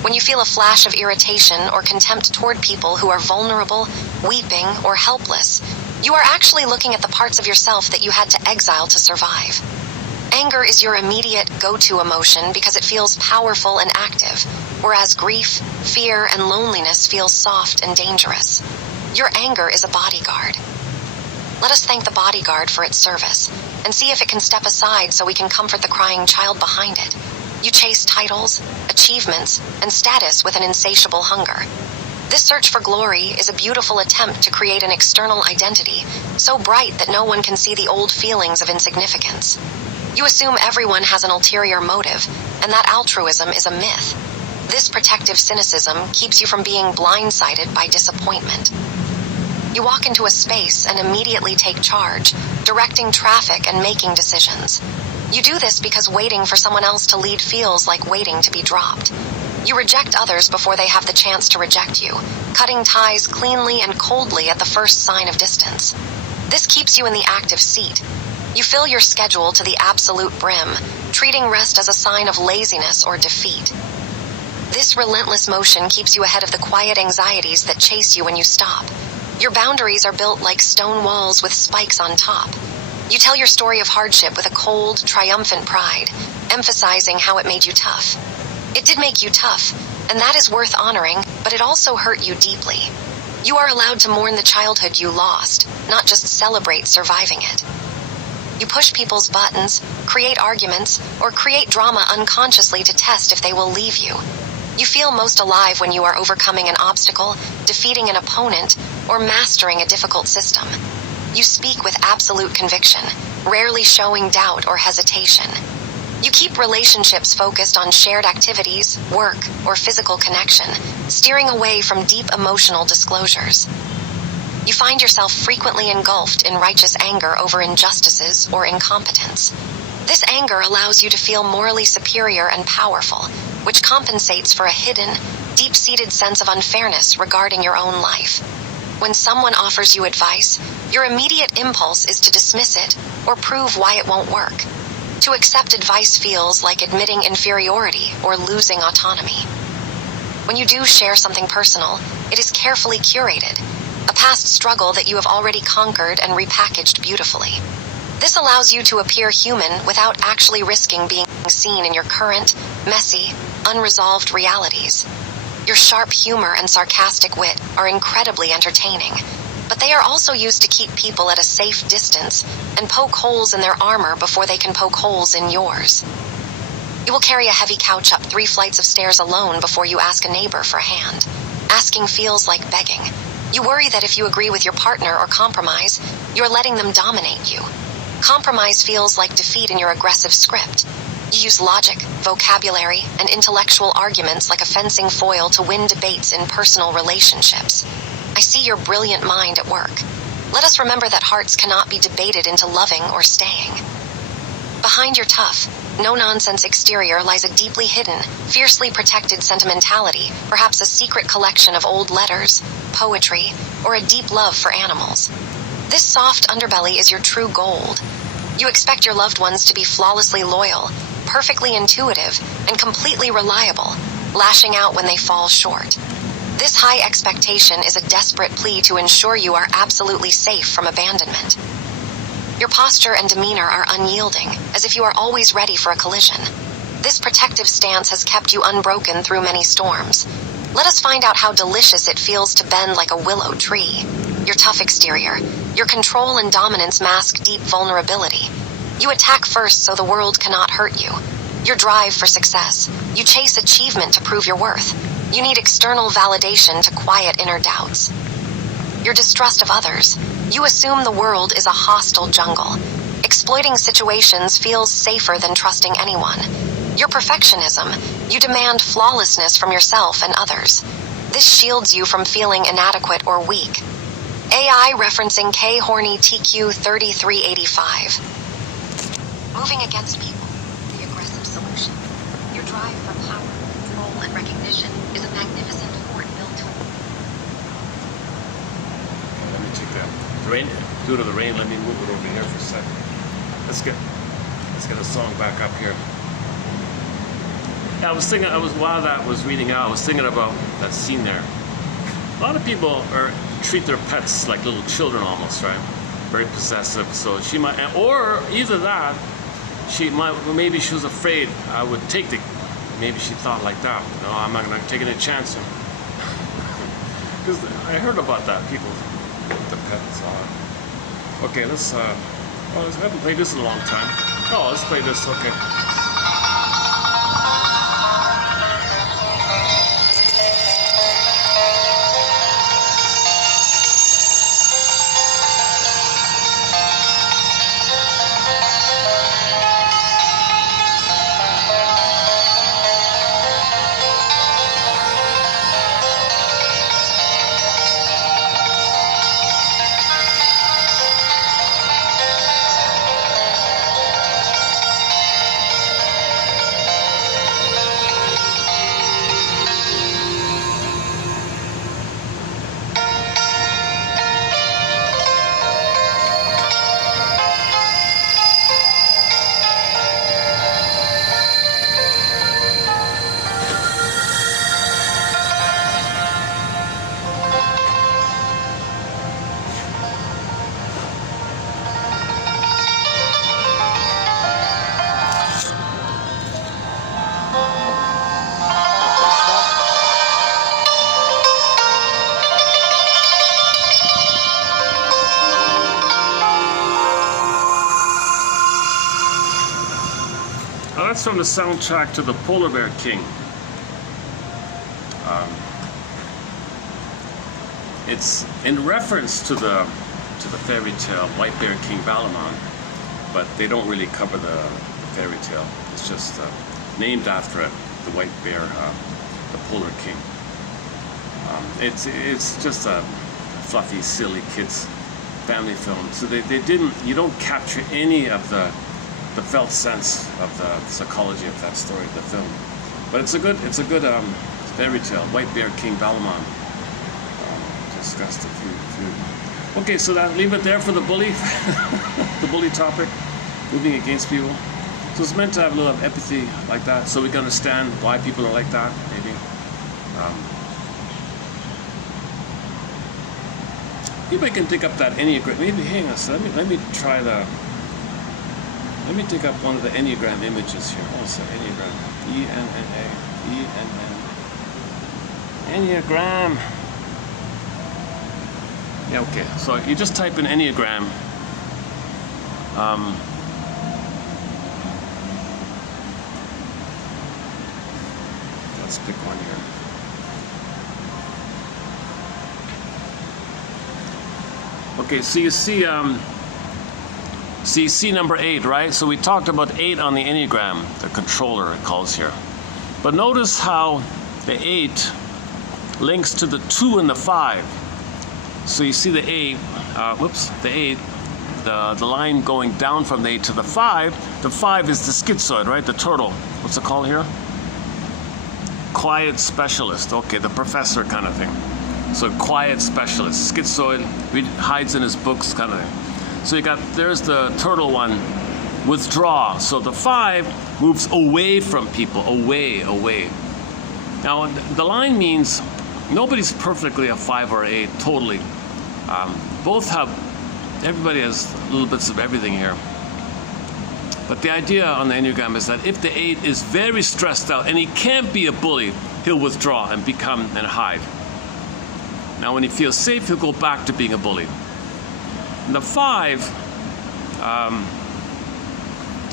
When you feel a flash of irritation or contempt toward people who are vulnerable, weeping, or helpless, you are actually looking at the parts of yourself that you had to exile to survive. Anger is your immediate go-to emotion because it feels powerful and active, whereas grief, fear, and loneliness feel soft and dangerous. Your anger is a bodyguard. Let us thank the bodyguard for its service, and see if it can step aside so we can comfort the crying child behind it. You chase titles, achievements, and status with an insatiable hunger. This search for glory is a beautiful attempt to create an external identity, so bright that no one can see the old feelings of insignificance. You assume everyone has an ulterior motive, and that altruism is a myth. This protective cynicism keeps you from being blindsided by disappointment. You walk into a space and immediately take charge, directing traffic and making decisions. You do this because waiting for someone else to lead feels like waiting to be dropped. You reject others before they have the chance to reject you, cutting ties cleanly and coldly at the first sign of distance. This keeps you in the active seat. You fill your schedule to the absolute brim, treating rest as a sign of laziness or defeat. This relentless motion keeps you ahead of the quiet anxieties that chase you when you stop. Your boundaries are built like stone walls with spikes on top. You tell your story of hardship with a cold, triumphant pride, emphasizing how it made you tough. It did make you tough, and that is worth honoring, but it also hurt you deeply. You are allowed to mourn the childhood you lost, not just celebrate surviving it. You push people's buttons, create arguments, or create drama unconsciously to test if they will leave you. You feel most alive when you are overcoming an obstacle, defeating an opponent, or mastering a difficult system. You speak with absolute conviction, rarely showing doubt or hesitation. You keep relationships focused on shared activities, work, or physical connection, steering away from deep emotional disclosures. You find yourself frequently engulfed in righteous anger over injustices or incompetence. This anger allows you to feel morally superior and powerful, which compensates for a hidden, deep-seated sense of unfairness regarding your own life. When someone offers you advice, your immediate impulse is to dismiss it or prove why it won't work. To accept advice feels like admitting inferiority or losing autonomy. When you do share something personal, it is carefully curated, a past struggle that you have already conquered and repackaged beautifully. This allows you to appear human without actually risking being seen in your current, messy, unresolved realities. Your sharp humor and sarcastic wit are incredibly entertaining, but they are also used to keep people at a safe distance and poke holes in their armor before they can poke holes in yours. You will carry a heavy couch up 3 flights of stairs alone before you ask a neighbor for a hand. Asking feels like begging. You worry that if you agree with your partner or compromise, you're letting them dominate you. Compromise feels like defeat in your aggressive script. You use logic, vocabulary, and intellectual arguments like a fencing foil to win debates in personal relationships. I see your brilliant mind at work. Let us remember that hearts cannot be debated into loving or staying. Behind your tough, no-nonsense exterior lies a deeply hidden, fiercely protected sentimentality, perhaps a secret collection of old letters, poetry, or a deep love for animals. This soft underbelly is your true gold. You expect your loved ones to be flawlessly loyal, perfectly intuitive, and completely reliable, lashing out when they fall short. This high expectation is a desperate plea to ensure you are absolutely safe from abandonment. Your posture and demeanor are unyielding, as if you are always ready for a collision. This protective stance has kept you unbroken through many storms. Let us find out how delicious it feels to bend like a willow tree. Your tough exterior, your control and dominance mask deep vulnerability. You attack first so the world cannot hurt you. Your drive for success. You chase achievement to prove your worth. You need external validation to quiet inner doubts. Your distrust of others. You assume the world is a hostile jungle. Exploiting situations feels safer than trusting anyone. Your perfectionism. You demand flawlessness from yourself and others. This shields you from feeling inadequate or weak. AI referencing K-Horny TQ 3385. Moving against people, the aggressive solution. Your drive for power, control, and recognition is a magnificent fort built to... Let me check that. Rain, due to the rain, let me move it over here for a second. Let's get a song back up here. Yeah, while that was reading out, I was thinking about that scene there. A lot of people treat their pets like little children almost, right? Very possessive. So she might, or either that, maybe she was afraid I would take maybe she thought like that. No, I'm not going to take any chance. Because I heard about that, people with the pets. Okay, let's, I haven't played this in a long time. Oh, let's play this, okay. Now that's from the soundtrack to the Polar Bear King. It's in reference to the fairy tale White Bear King Valamon, but they don't really cover the fairy tale. It's just named after it, the white bear, the Polar King. It's just a fluffy, silly kids family film. So you don't capture any of the felt sense of the psychology of that story, the film. But it's a good fairy tale, White Bear King Valamon. Discussed a few. Okay, so leave it there for the bully, the bully topic, moving against people. So it's meant to have a little empathy like that, so we can understand why people are like that, maybe. Maybe I can dig up that Enneagram. Maybe, hang on a second, let me try the. Let me dig up one of the Enneagram images here. Hold on a second, Enneagram. E-N-N-A. Enneagram. Yeah, okay. So you just type in Enneagram. Let's pick one here. Okay, so you see number 8, right? So we talked about 8 on the Enneagram, the controller it calls here. But notice how the 8 links to the 2 and the 5. So you see the 8, the 8, the line going down from the 8 to the 5. The 5 is the schizoid, right? The turtle. What's it called here? Quiet specialist. Okay, the professor kind of thing. So quiet specialist, schizoid, hides in his books kind of thing. So there's the turtle one, withdraw. So the 5 moves away from people, away. Now the line means nobody's perfectly a 5 or 8, totally. Everybody has little bits of everything here. But the idea on the Enneagram is that if the 8 is very stressed out and he can't be a bully, he'll withdraw and hide. Now when he feels safe, he'll go back to being a bully. And the 5,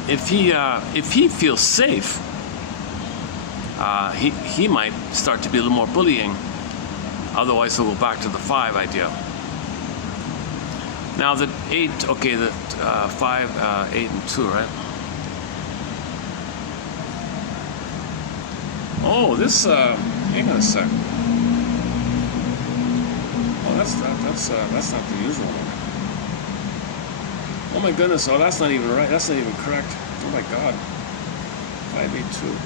if he feels safe, he might start to be a little more bullying. Otherwise, he'll go back to the 5 idea. Now the 8, okay, the 5, 8, and 2, right? Oh, this. Hang on a sec. Oh, that's not the usual one. Oh my goodness! Oh, that's not even right. That's not even correct. Oh my God. 5, 8, 2.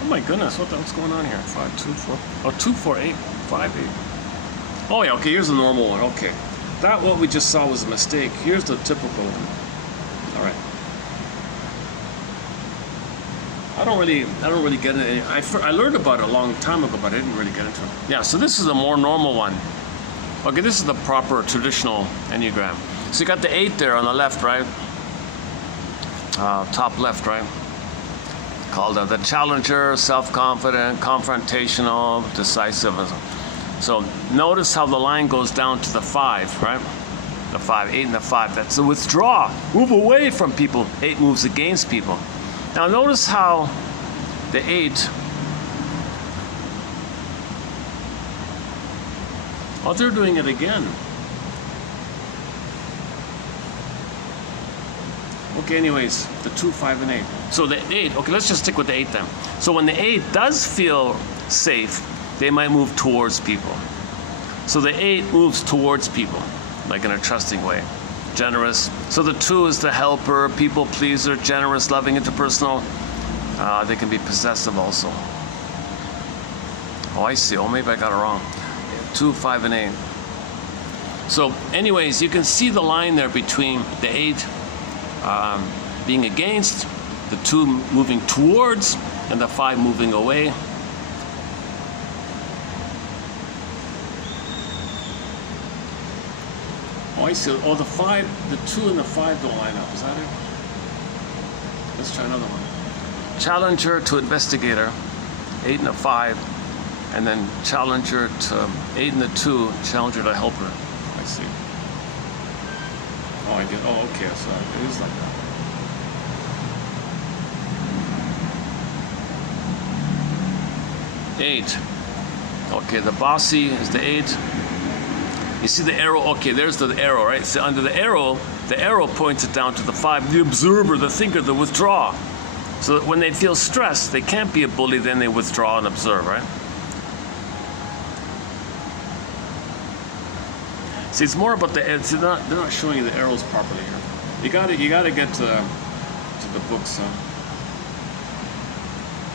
Oh my goodness, what's going on here? 5, 2, 4. Oh, 2, 4, 8, 5, 8. Oh yeah, okay, here's the normal one. Okay. What we just saw was a mistake. Here's the typical one. All right. I don't really get it. I learned about it a long time ago, but I didn't really get into it. Yeah, so this is a more normal one. Okay, this is the proper traditional Enneagram. So you got the 8 there on the left, right? Top left, right? Called the challenger, self-confident, confrontational, decisive. So notice how the line goes down to the 5, right? The 5, 8 and the 5. That's the withdraw. Move away from people. 8 moves against people. Now notice how the 8, oh, they're doing it again. Okay, anyways, the 2, 5, and 8. So the 8, okay, let's just stick with the 8 then. So when the 8 does feel safe, they might move towards people. So the 8 moves towards people, like in a trusting way. Generous. So the 2 is the helper, people pleaser, generous, loving, interpersonal. They can be possessive also. Oh, I see. Oh, maybe I got it wrong. 2, 5, and 8. So anyways, you can see the line there between the 8 being against, the 2 moving towards, and the 5 moving away. Oh, I see. Oh, the 5, the 2 and the 5 don't line up. Is that it? Let's try another one. Challenger to investigator, 8 and a 5, and then challenger to 8 and a 2, challenger to helper. I see. Oh, I did. Oh, okay. So it is like that. 8. Okay, the bossy is the 8. You see the arrow? Okay, there's the arrow, right? So under the arrow points it down to the 5. The observer, the thinker, the withdraw. So that when they feel stressed, they can't be a bully, then they withdraw and observe, right? See, it's more about the. They're not showing you the arrows properly here. You gotta get to the books.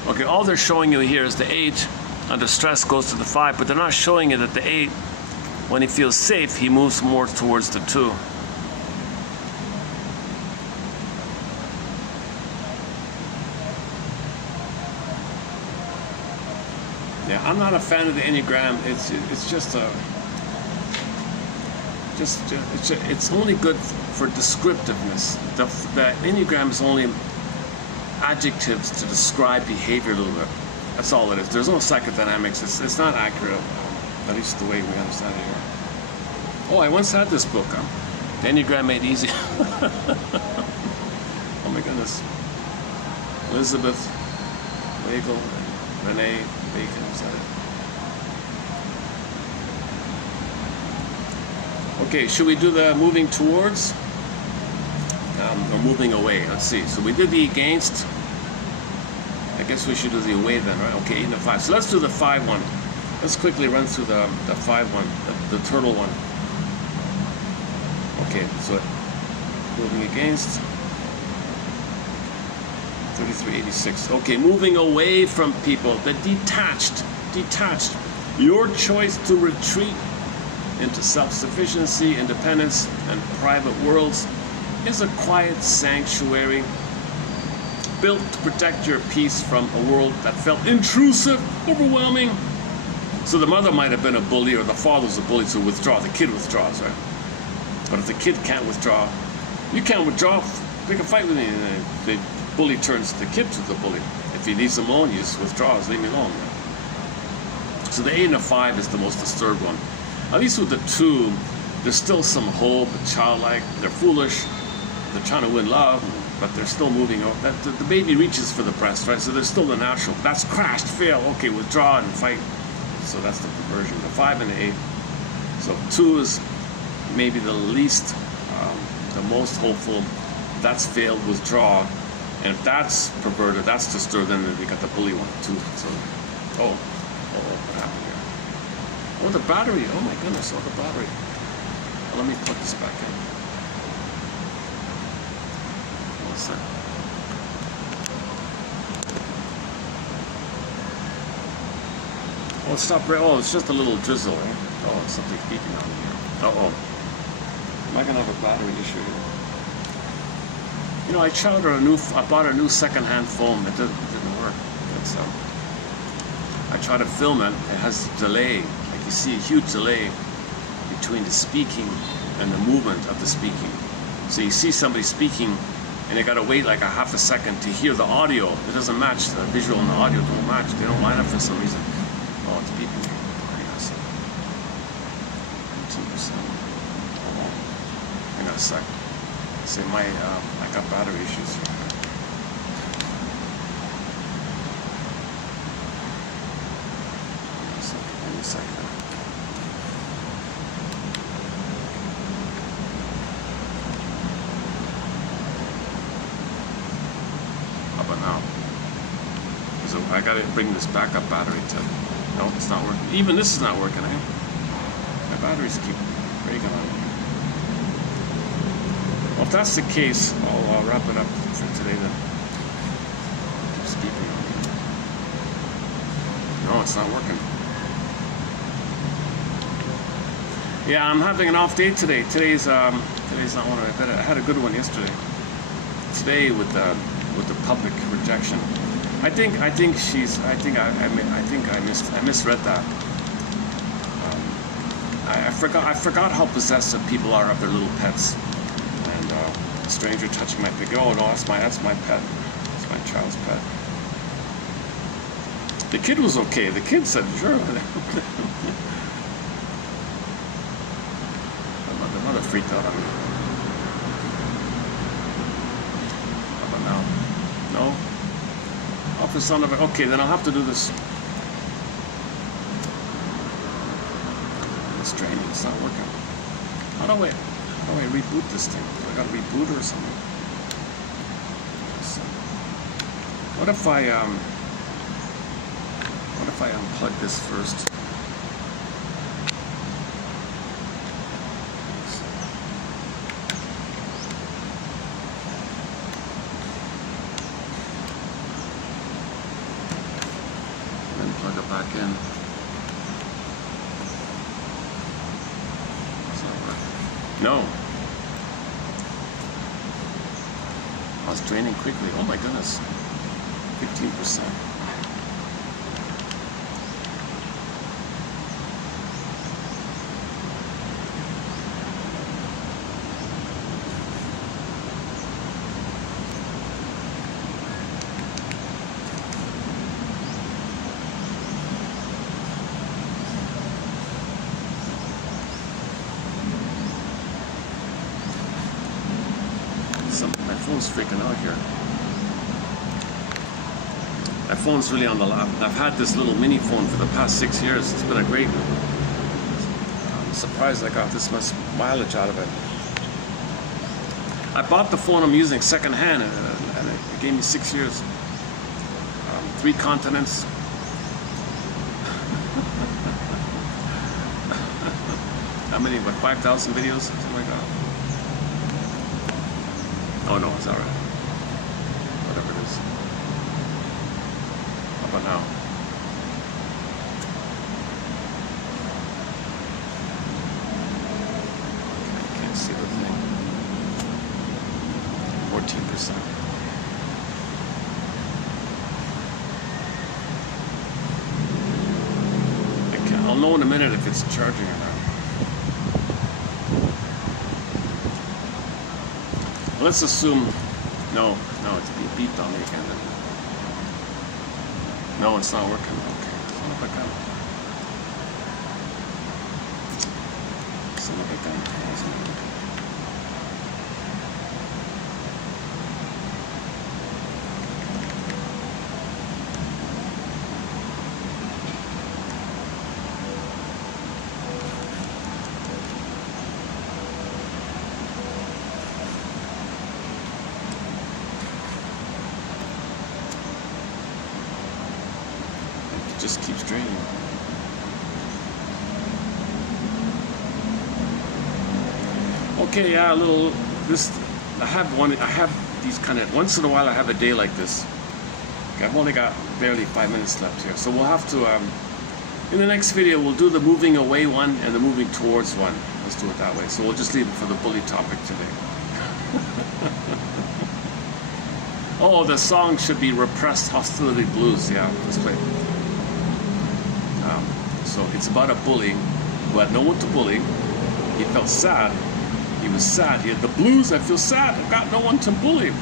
Okay, all they're showing you here is the 8 under stress goes to the 5, but they're not showing you that the 8, when he feels safe, he moves more towards the 2. Yeah, I'm not a fan of the Enneagram. It's just a. It's only good for descriptiveness. The Enneagram is only adjectives to describe behavior a little bit. That's all it is. There's no psychodynamics. It's not accurate, at least the way we understand it here. Oh, I once had this book. The Enneagram Made Easy. Oh my goodness. Elizabeth Weigel, Renee Bacon, is that it? Okay, should we do the moving towards or moving away? Let's see. So we did the against. I guess we should do the away then, right? Okay, 8 and 5. So let's do the 5 one. Let's quickly run through the 5 one, the turtle one. Okay, so moving against 3386. Okay, moving away from people. The detached. Your choice to retreat into self-sufficiency, independence, and private worlds is a quiet sanctuary built to protect your peace from a world that felt intrusive, overwhelming. So the mother might have been a bully, or the father's a bully, so withdraw. The kid withdraws, right? But if the kid can't withdraw, you can't withdraw, pick a fight with me. And the bully turns the kid to the bully. If he leaves him alone, he just withdraws, leave me alone. Right? So the 8 and the 5 is the most disturbed one. At least with the 2, there's still some hope, childlike. They're foolish. They're trying to win love, but they're still moving on. The baby reaches for the breast, right? So there's still the natural. That's crashed, fail. Okay, withdraw and fight. So that's the perversion. The 5 and the 8. So 2 is maybe the least, the most hopeful. That's failed, withdraw. And if that's perverted, that's disturbed, then we got the bully one too. So, what happened here? Oh, the battery. Oh my goodness, the battery. Well, let me put this back in. What's that? Oh, stop right. Oh, it's just a little drizzle, right? Oh, something's beeping on here. Uh-oh. Am I going to have a battery issue here? You know, I bought a new second-hand phone. It didn't work. I tried to film it. It has delay. Like you see a huge delay between the speaking and the movement of the speaking. So you see somebody speaking, and they got to wait like a half a second to hear the audio. It doesn't match. The visual and the audio don't match. They don't line up for some reason. Oh, it's beeping. Yes. 2%. Hang on a sec. Say I got battery issues here. Give me a second. How about now? So I gotta bring this backup battery to. No, it's not working. Even this is not working, eh? My batteries keep breaking on me. Well, if that's the case, I'll wrap it up for today then. Keeps beeping on me. No, it's not working. Yeah, I'm having an off day today. Today's not one of my. I had a good one yesterday. Today with the public rejection. I think I misread that. I forgot how possessive people are of their little pets. And a stranger touching my pig. Oh no, that's my pet. That's my child's pet. The kid was okay. The kid said, sure. The mother freaked out on me. office on the... Okay, then I'll have to do this. It's draining. It's not working. How do I reboot this thing? I got to reboot or something. What if I unplug this first? Then plug it back in. Does that work? No. Oh, it's draining quickly. Oh my goodness. 15%. My phone's freaking out here. My phone's really on the lap. I've had this little mini phone for the past 6 years. It's been a great... I'm surprised I got this much mileage out of it. I bought the phone I'm using secondhand, and it gave me 6 years. 3 continents. How many? What, 5,000 videos? Something like that. Oh no, it's alright. Whatever it is. How about now? I can't see the thing. 14%. I can't. I'll know in a minute if it's charging or not. Let's assume, no, it's beeped on me again. No, it's not working. Okay, son of a gun. Son of a gun. Just keeps draining. Okay, yeah, a little. This I have these kind of. Once in a while, I have a day like this. Okay, I've only got barely 5 minutes left here, so we'll have to. In the next video, we'll do the moving away one and the moving towards one. Let's do it that way. So we'll just leave it for the bully topic today. Oh, the song should be Repressed Hostility Blues. Yeah, let's play it. So it's about a bully who had no one to bully. He felt sad. He was sad. He had the blues. I feel sad. I've got no one to bully.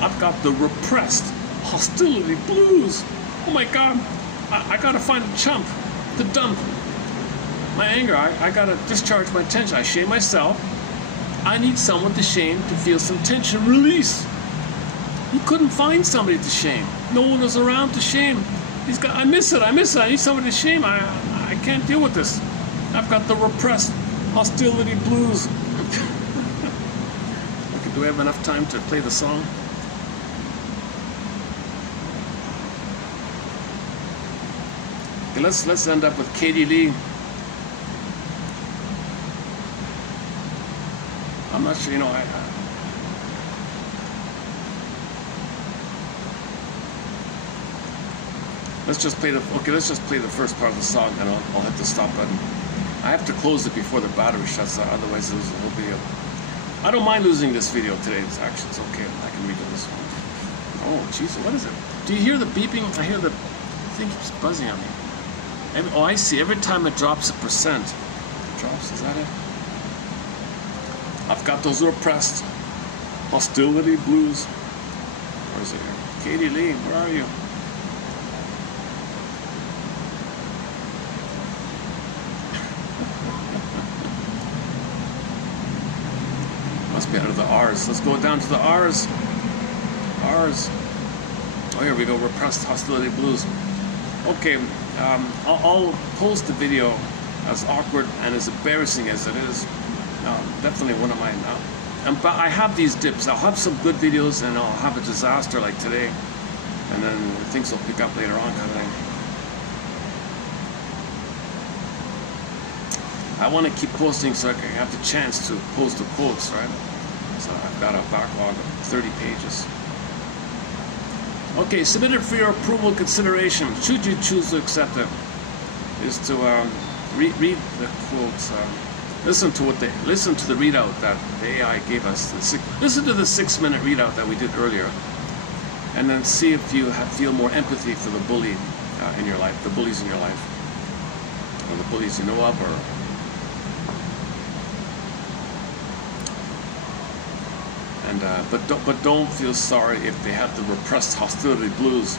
I've got the repressed hostility blues. Oh my God. I gotta find a chump to dump my anger. I gotta discharge my tension. I shame myself. I need someone to shame to feel some tension release. He couldn't find somebody to shame. No one was around to shame. I miss it. I need somebody to shame. I can't deal with this. I've got the repressed hostility blues. Okay, do we have enough time to play the song? Okay, let's end up with Katie Lee. I'm not sure, let's just play the first part of the song, and I'll hit the stop button. I have to close it before the battery shuts out, otherwise it'll be a... I don't mind losing this video today. It's actually, it's okay. I can redo this one. Oh, jeez, what is it? Do you hear the beeping? I hear the thing keeps buzzing on me. Oh, I see. Every time it drops a percent. It drops, is that it? I've got those repressed hostility blues. Where is it here? Katie Lee, where are you? Must be out of the R's. Let's go down to the R's. R's. Oh, here we go, repressed hostility blues. Okay, I'll post the video, as awkward and as embarrassing as it is. Definitely one of mine. But I have these dips. I'll have some good videos and I'll have a disaster like today, and then things will pick up later on, kind of thing. I want to keep posting so I can have the chance to post the quotes, right? So I've got a backlog of 30 pages. Okay, submitted for your approval consideration. Should you choose to accept it, is to read the quotes. Listen to the readout that the AI gave us. Listen to the 6-minute readout that we did earlier, and then see if you feel more empathy for the bully in your life, the bullies in your life, or the bullies you know of, or. And but don't feel sorry if they have the repressed hostility blues.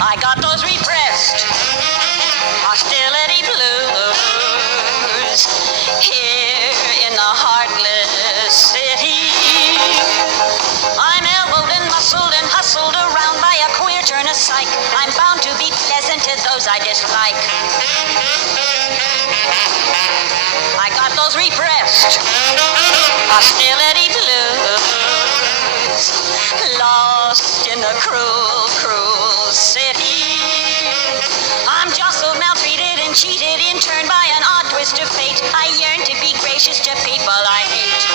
I got those repressed hostility blues here in the heartless city. I'm elbowed and muscled and hustled around by a queer turn of psych. I'm bound to be pleasant to those I dislike. I got those repressed hostility blues, lost in the cruel, cruel city. I'm jostled, maltreated, and cheated in turn by an odd twist of fate. I yearn to be gracious to people I hate.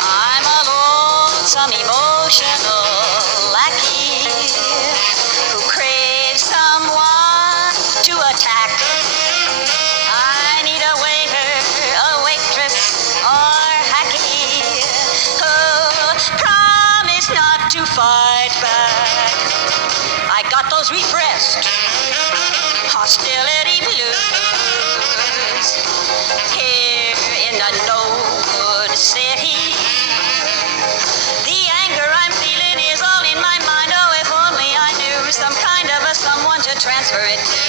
I'm a lonesome, emotional lackey who craves someone to attack. I need a waiter, a waitress, or hacky who promise not to fight back. I got those repressed hostility blues here in the no-good city. The anger I'm feeling is all in my mind. Oh, if only I knew some kind of a someone to transfer it to.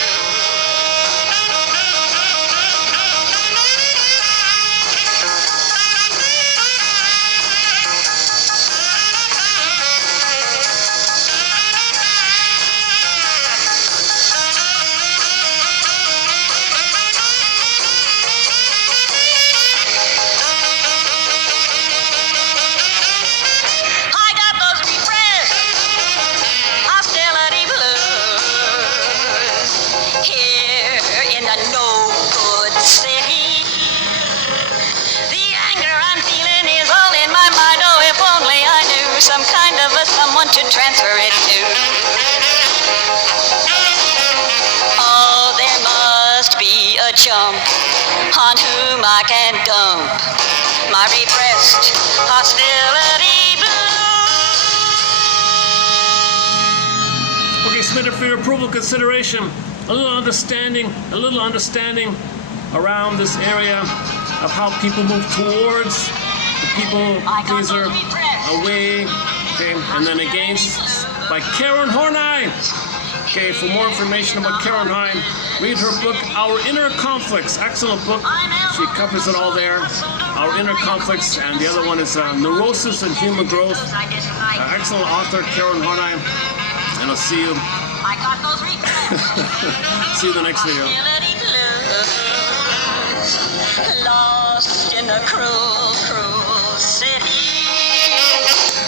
I got those repressed hostility blues here in the no-good city. The anger I'm feeling is all in my mind. Oh, if only I knew some kind of a someone to transfer it to. Oh, there must be a chump on whom I can dump my repressed hostility blues. Okay, submitted for your approval consideration. A little understanding around this area of how people move towards the people pleaser, away, okay, and then against, by Karen Horney. Okay, for more information about Karen Horney, read her book, Our Inner Conflicts. Excellent book. She covers it all there. Our Inner Conflicts, and the other one is Neurosis and Human Growth. Excellent author, Karen Horney. And I'll see you. I got those repressed See you in the next video. hostility blues, lost in the cruel, cruel city.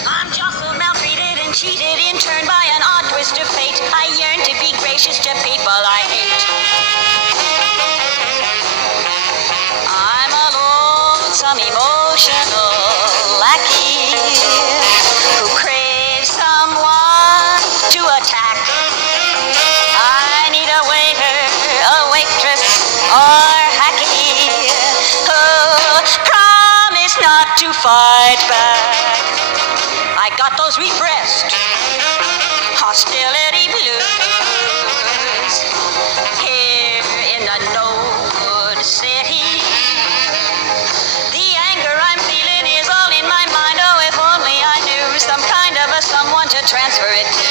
I'm jostled, maltreated, and cheated in turn by an odd twist of fate. I yearn to be gracious to people I hate. I'm a lonesome, emotional lackey who craves someone to attack. I need a waiter, a waitress, or hacky who promise not to fight back. I got those repressed hostility blues here in the no-good city. The anger I'm feeling is all in my mind. Oh, if only I knew some kind of a someone to transfer it to.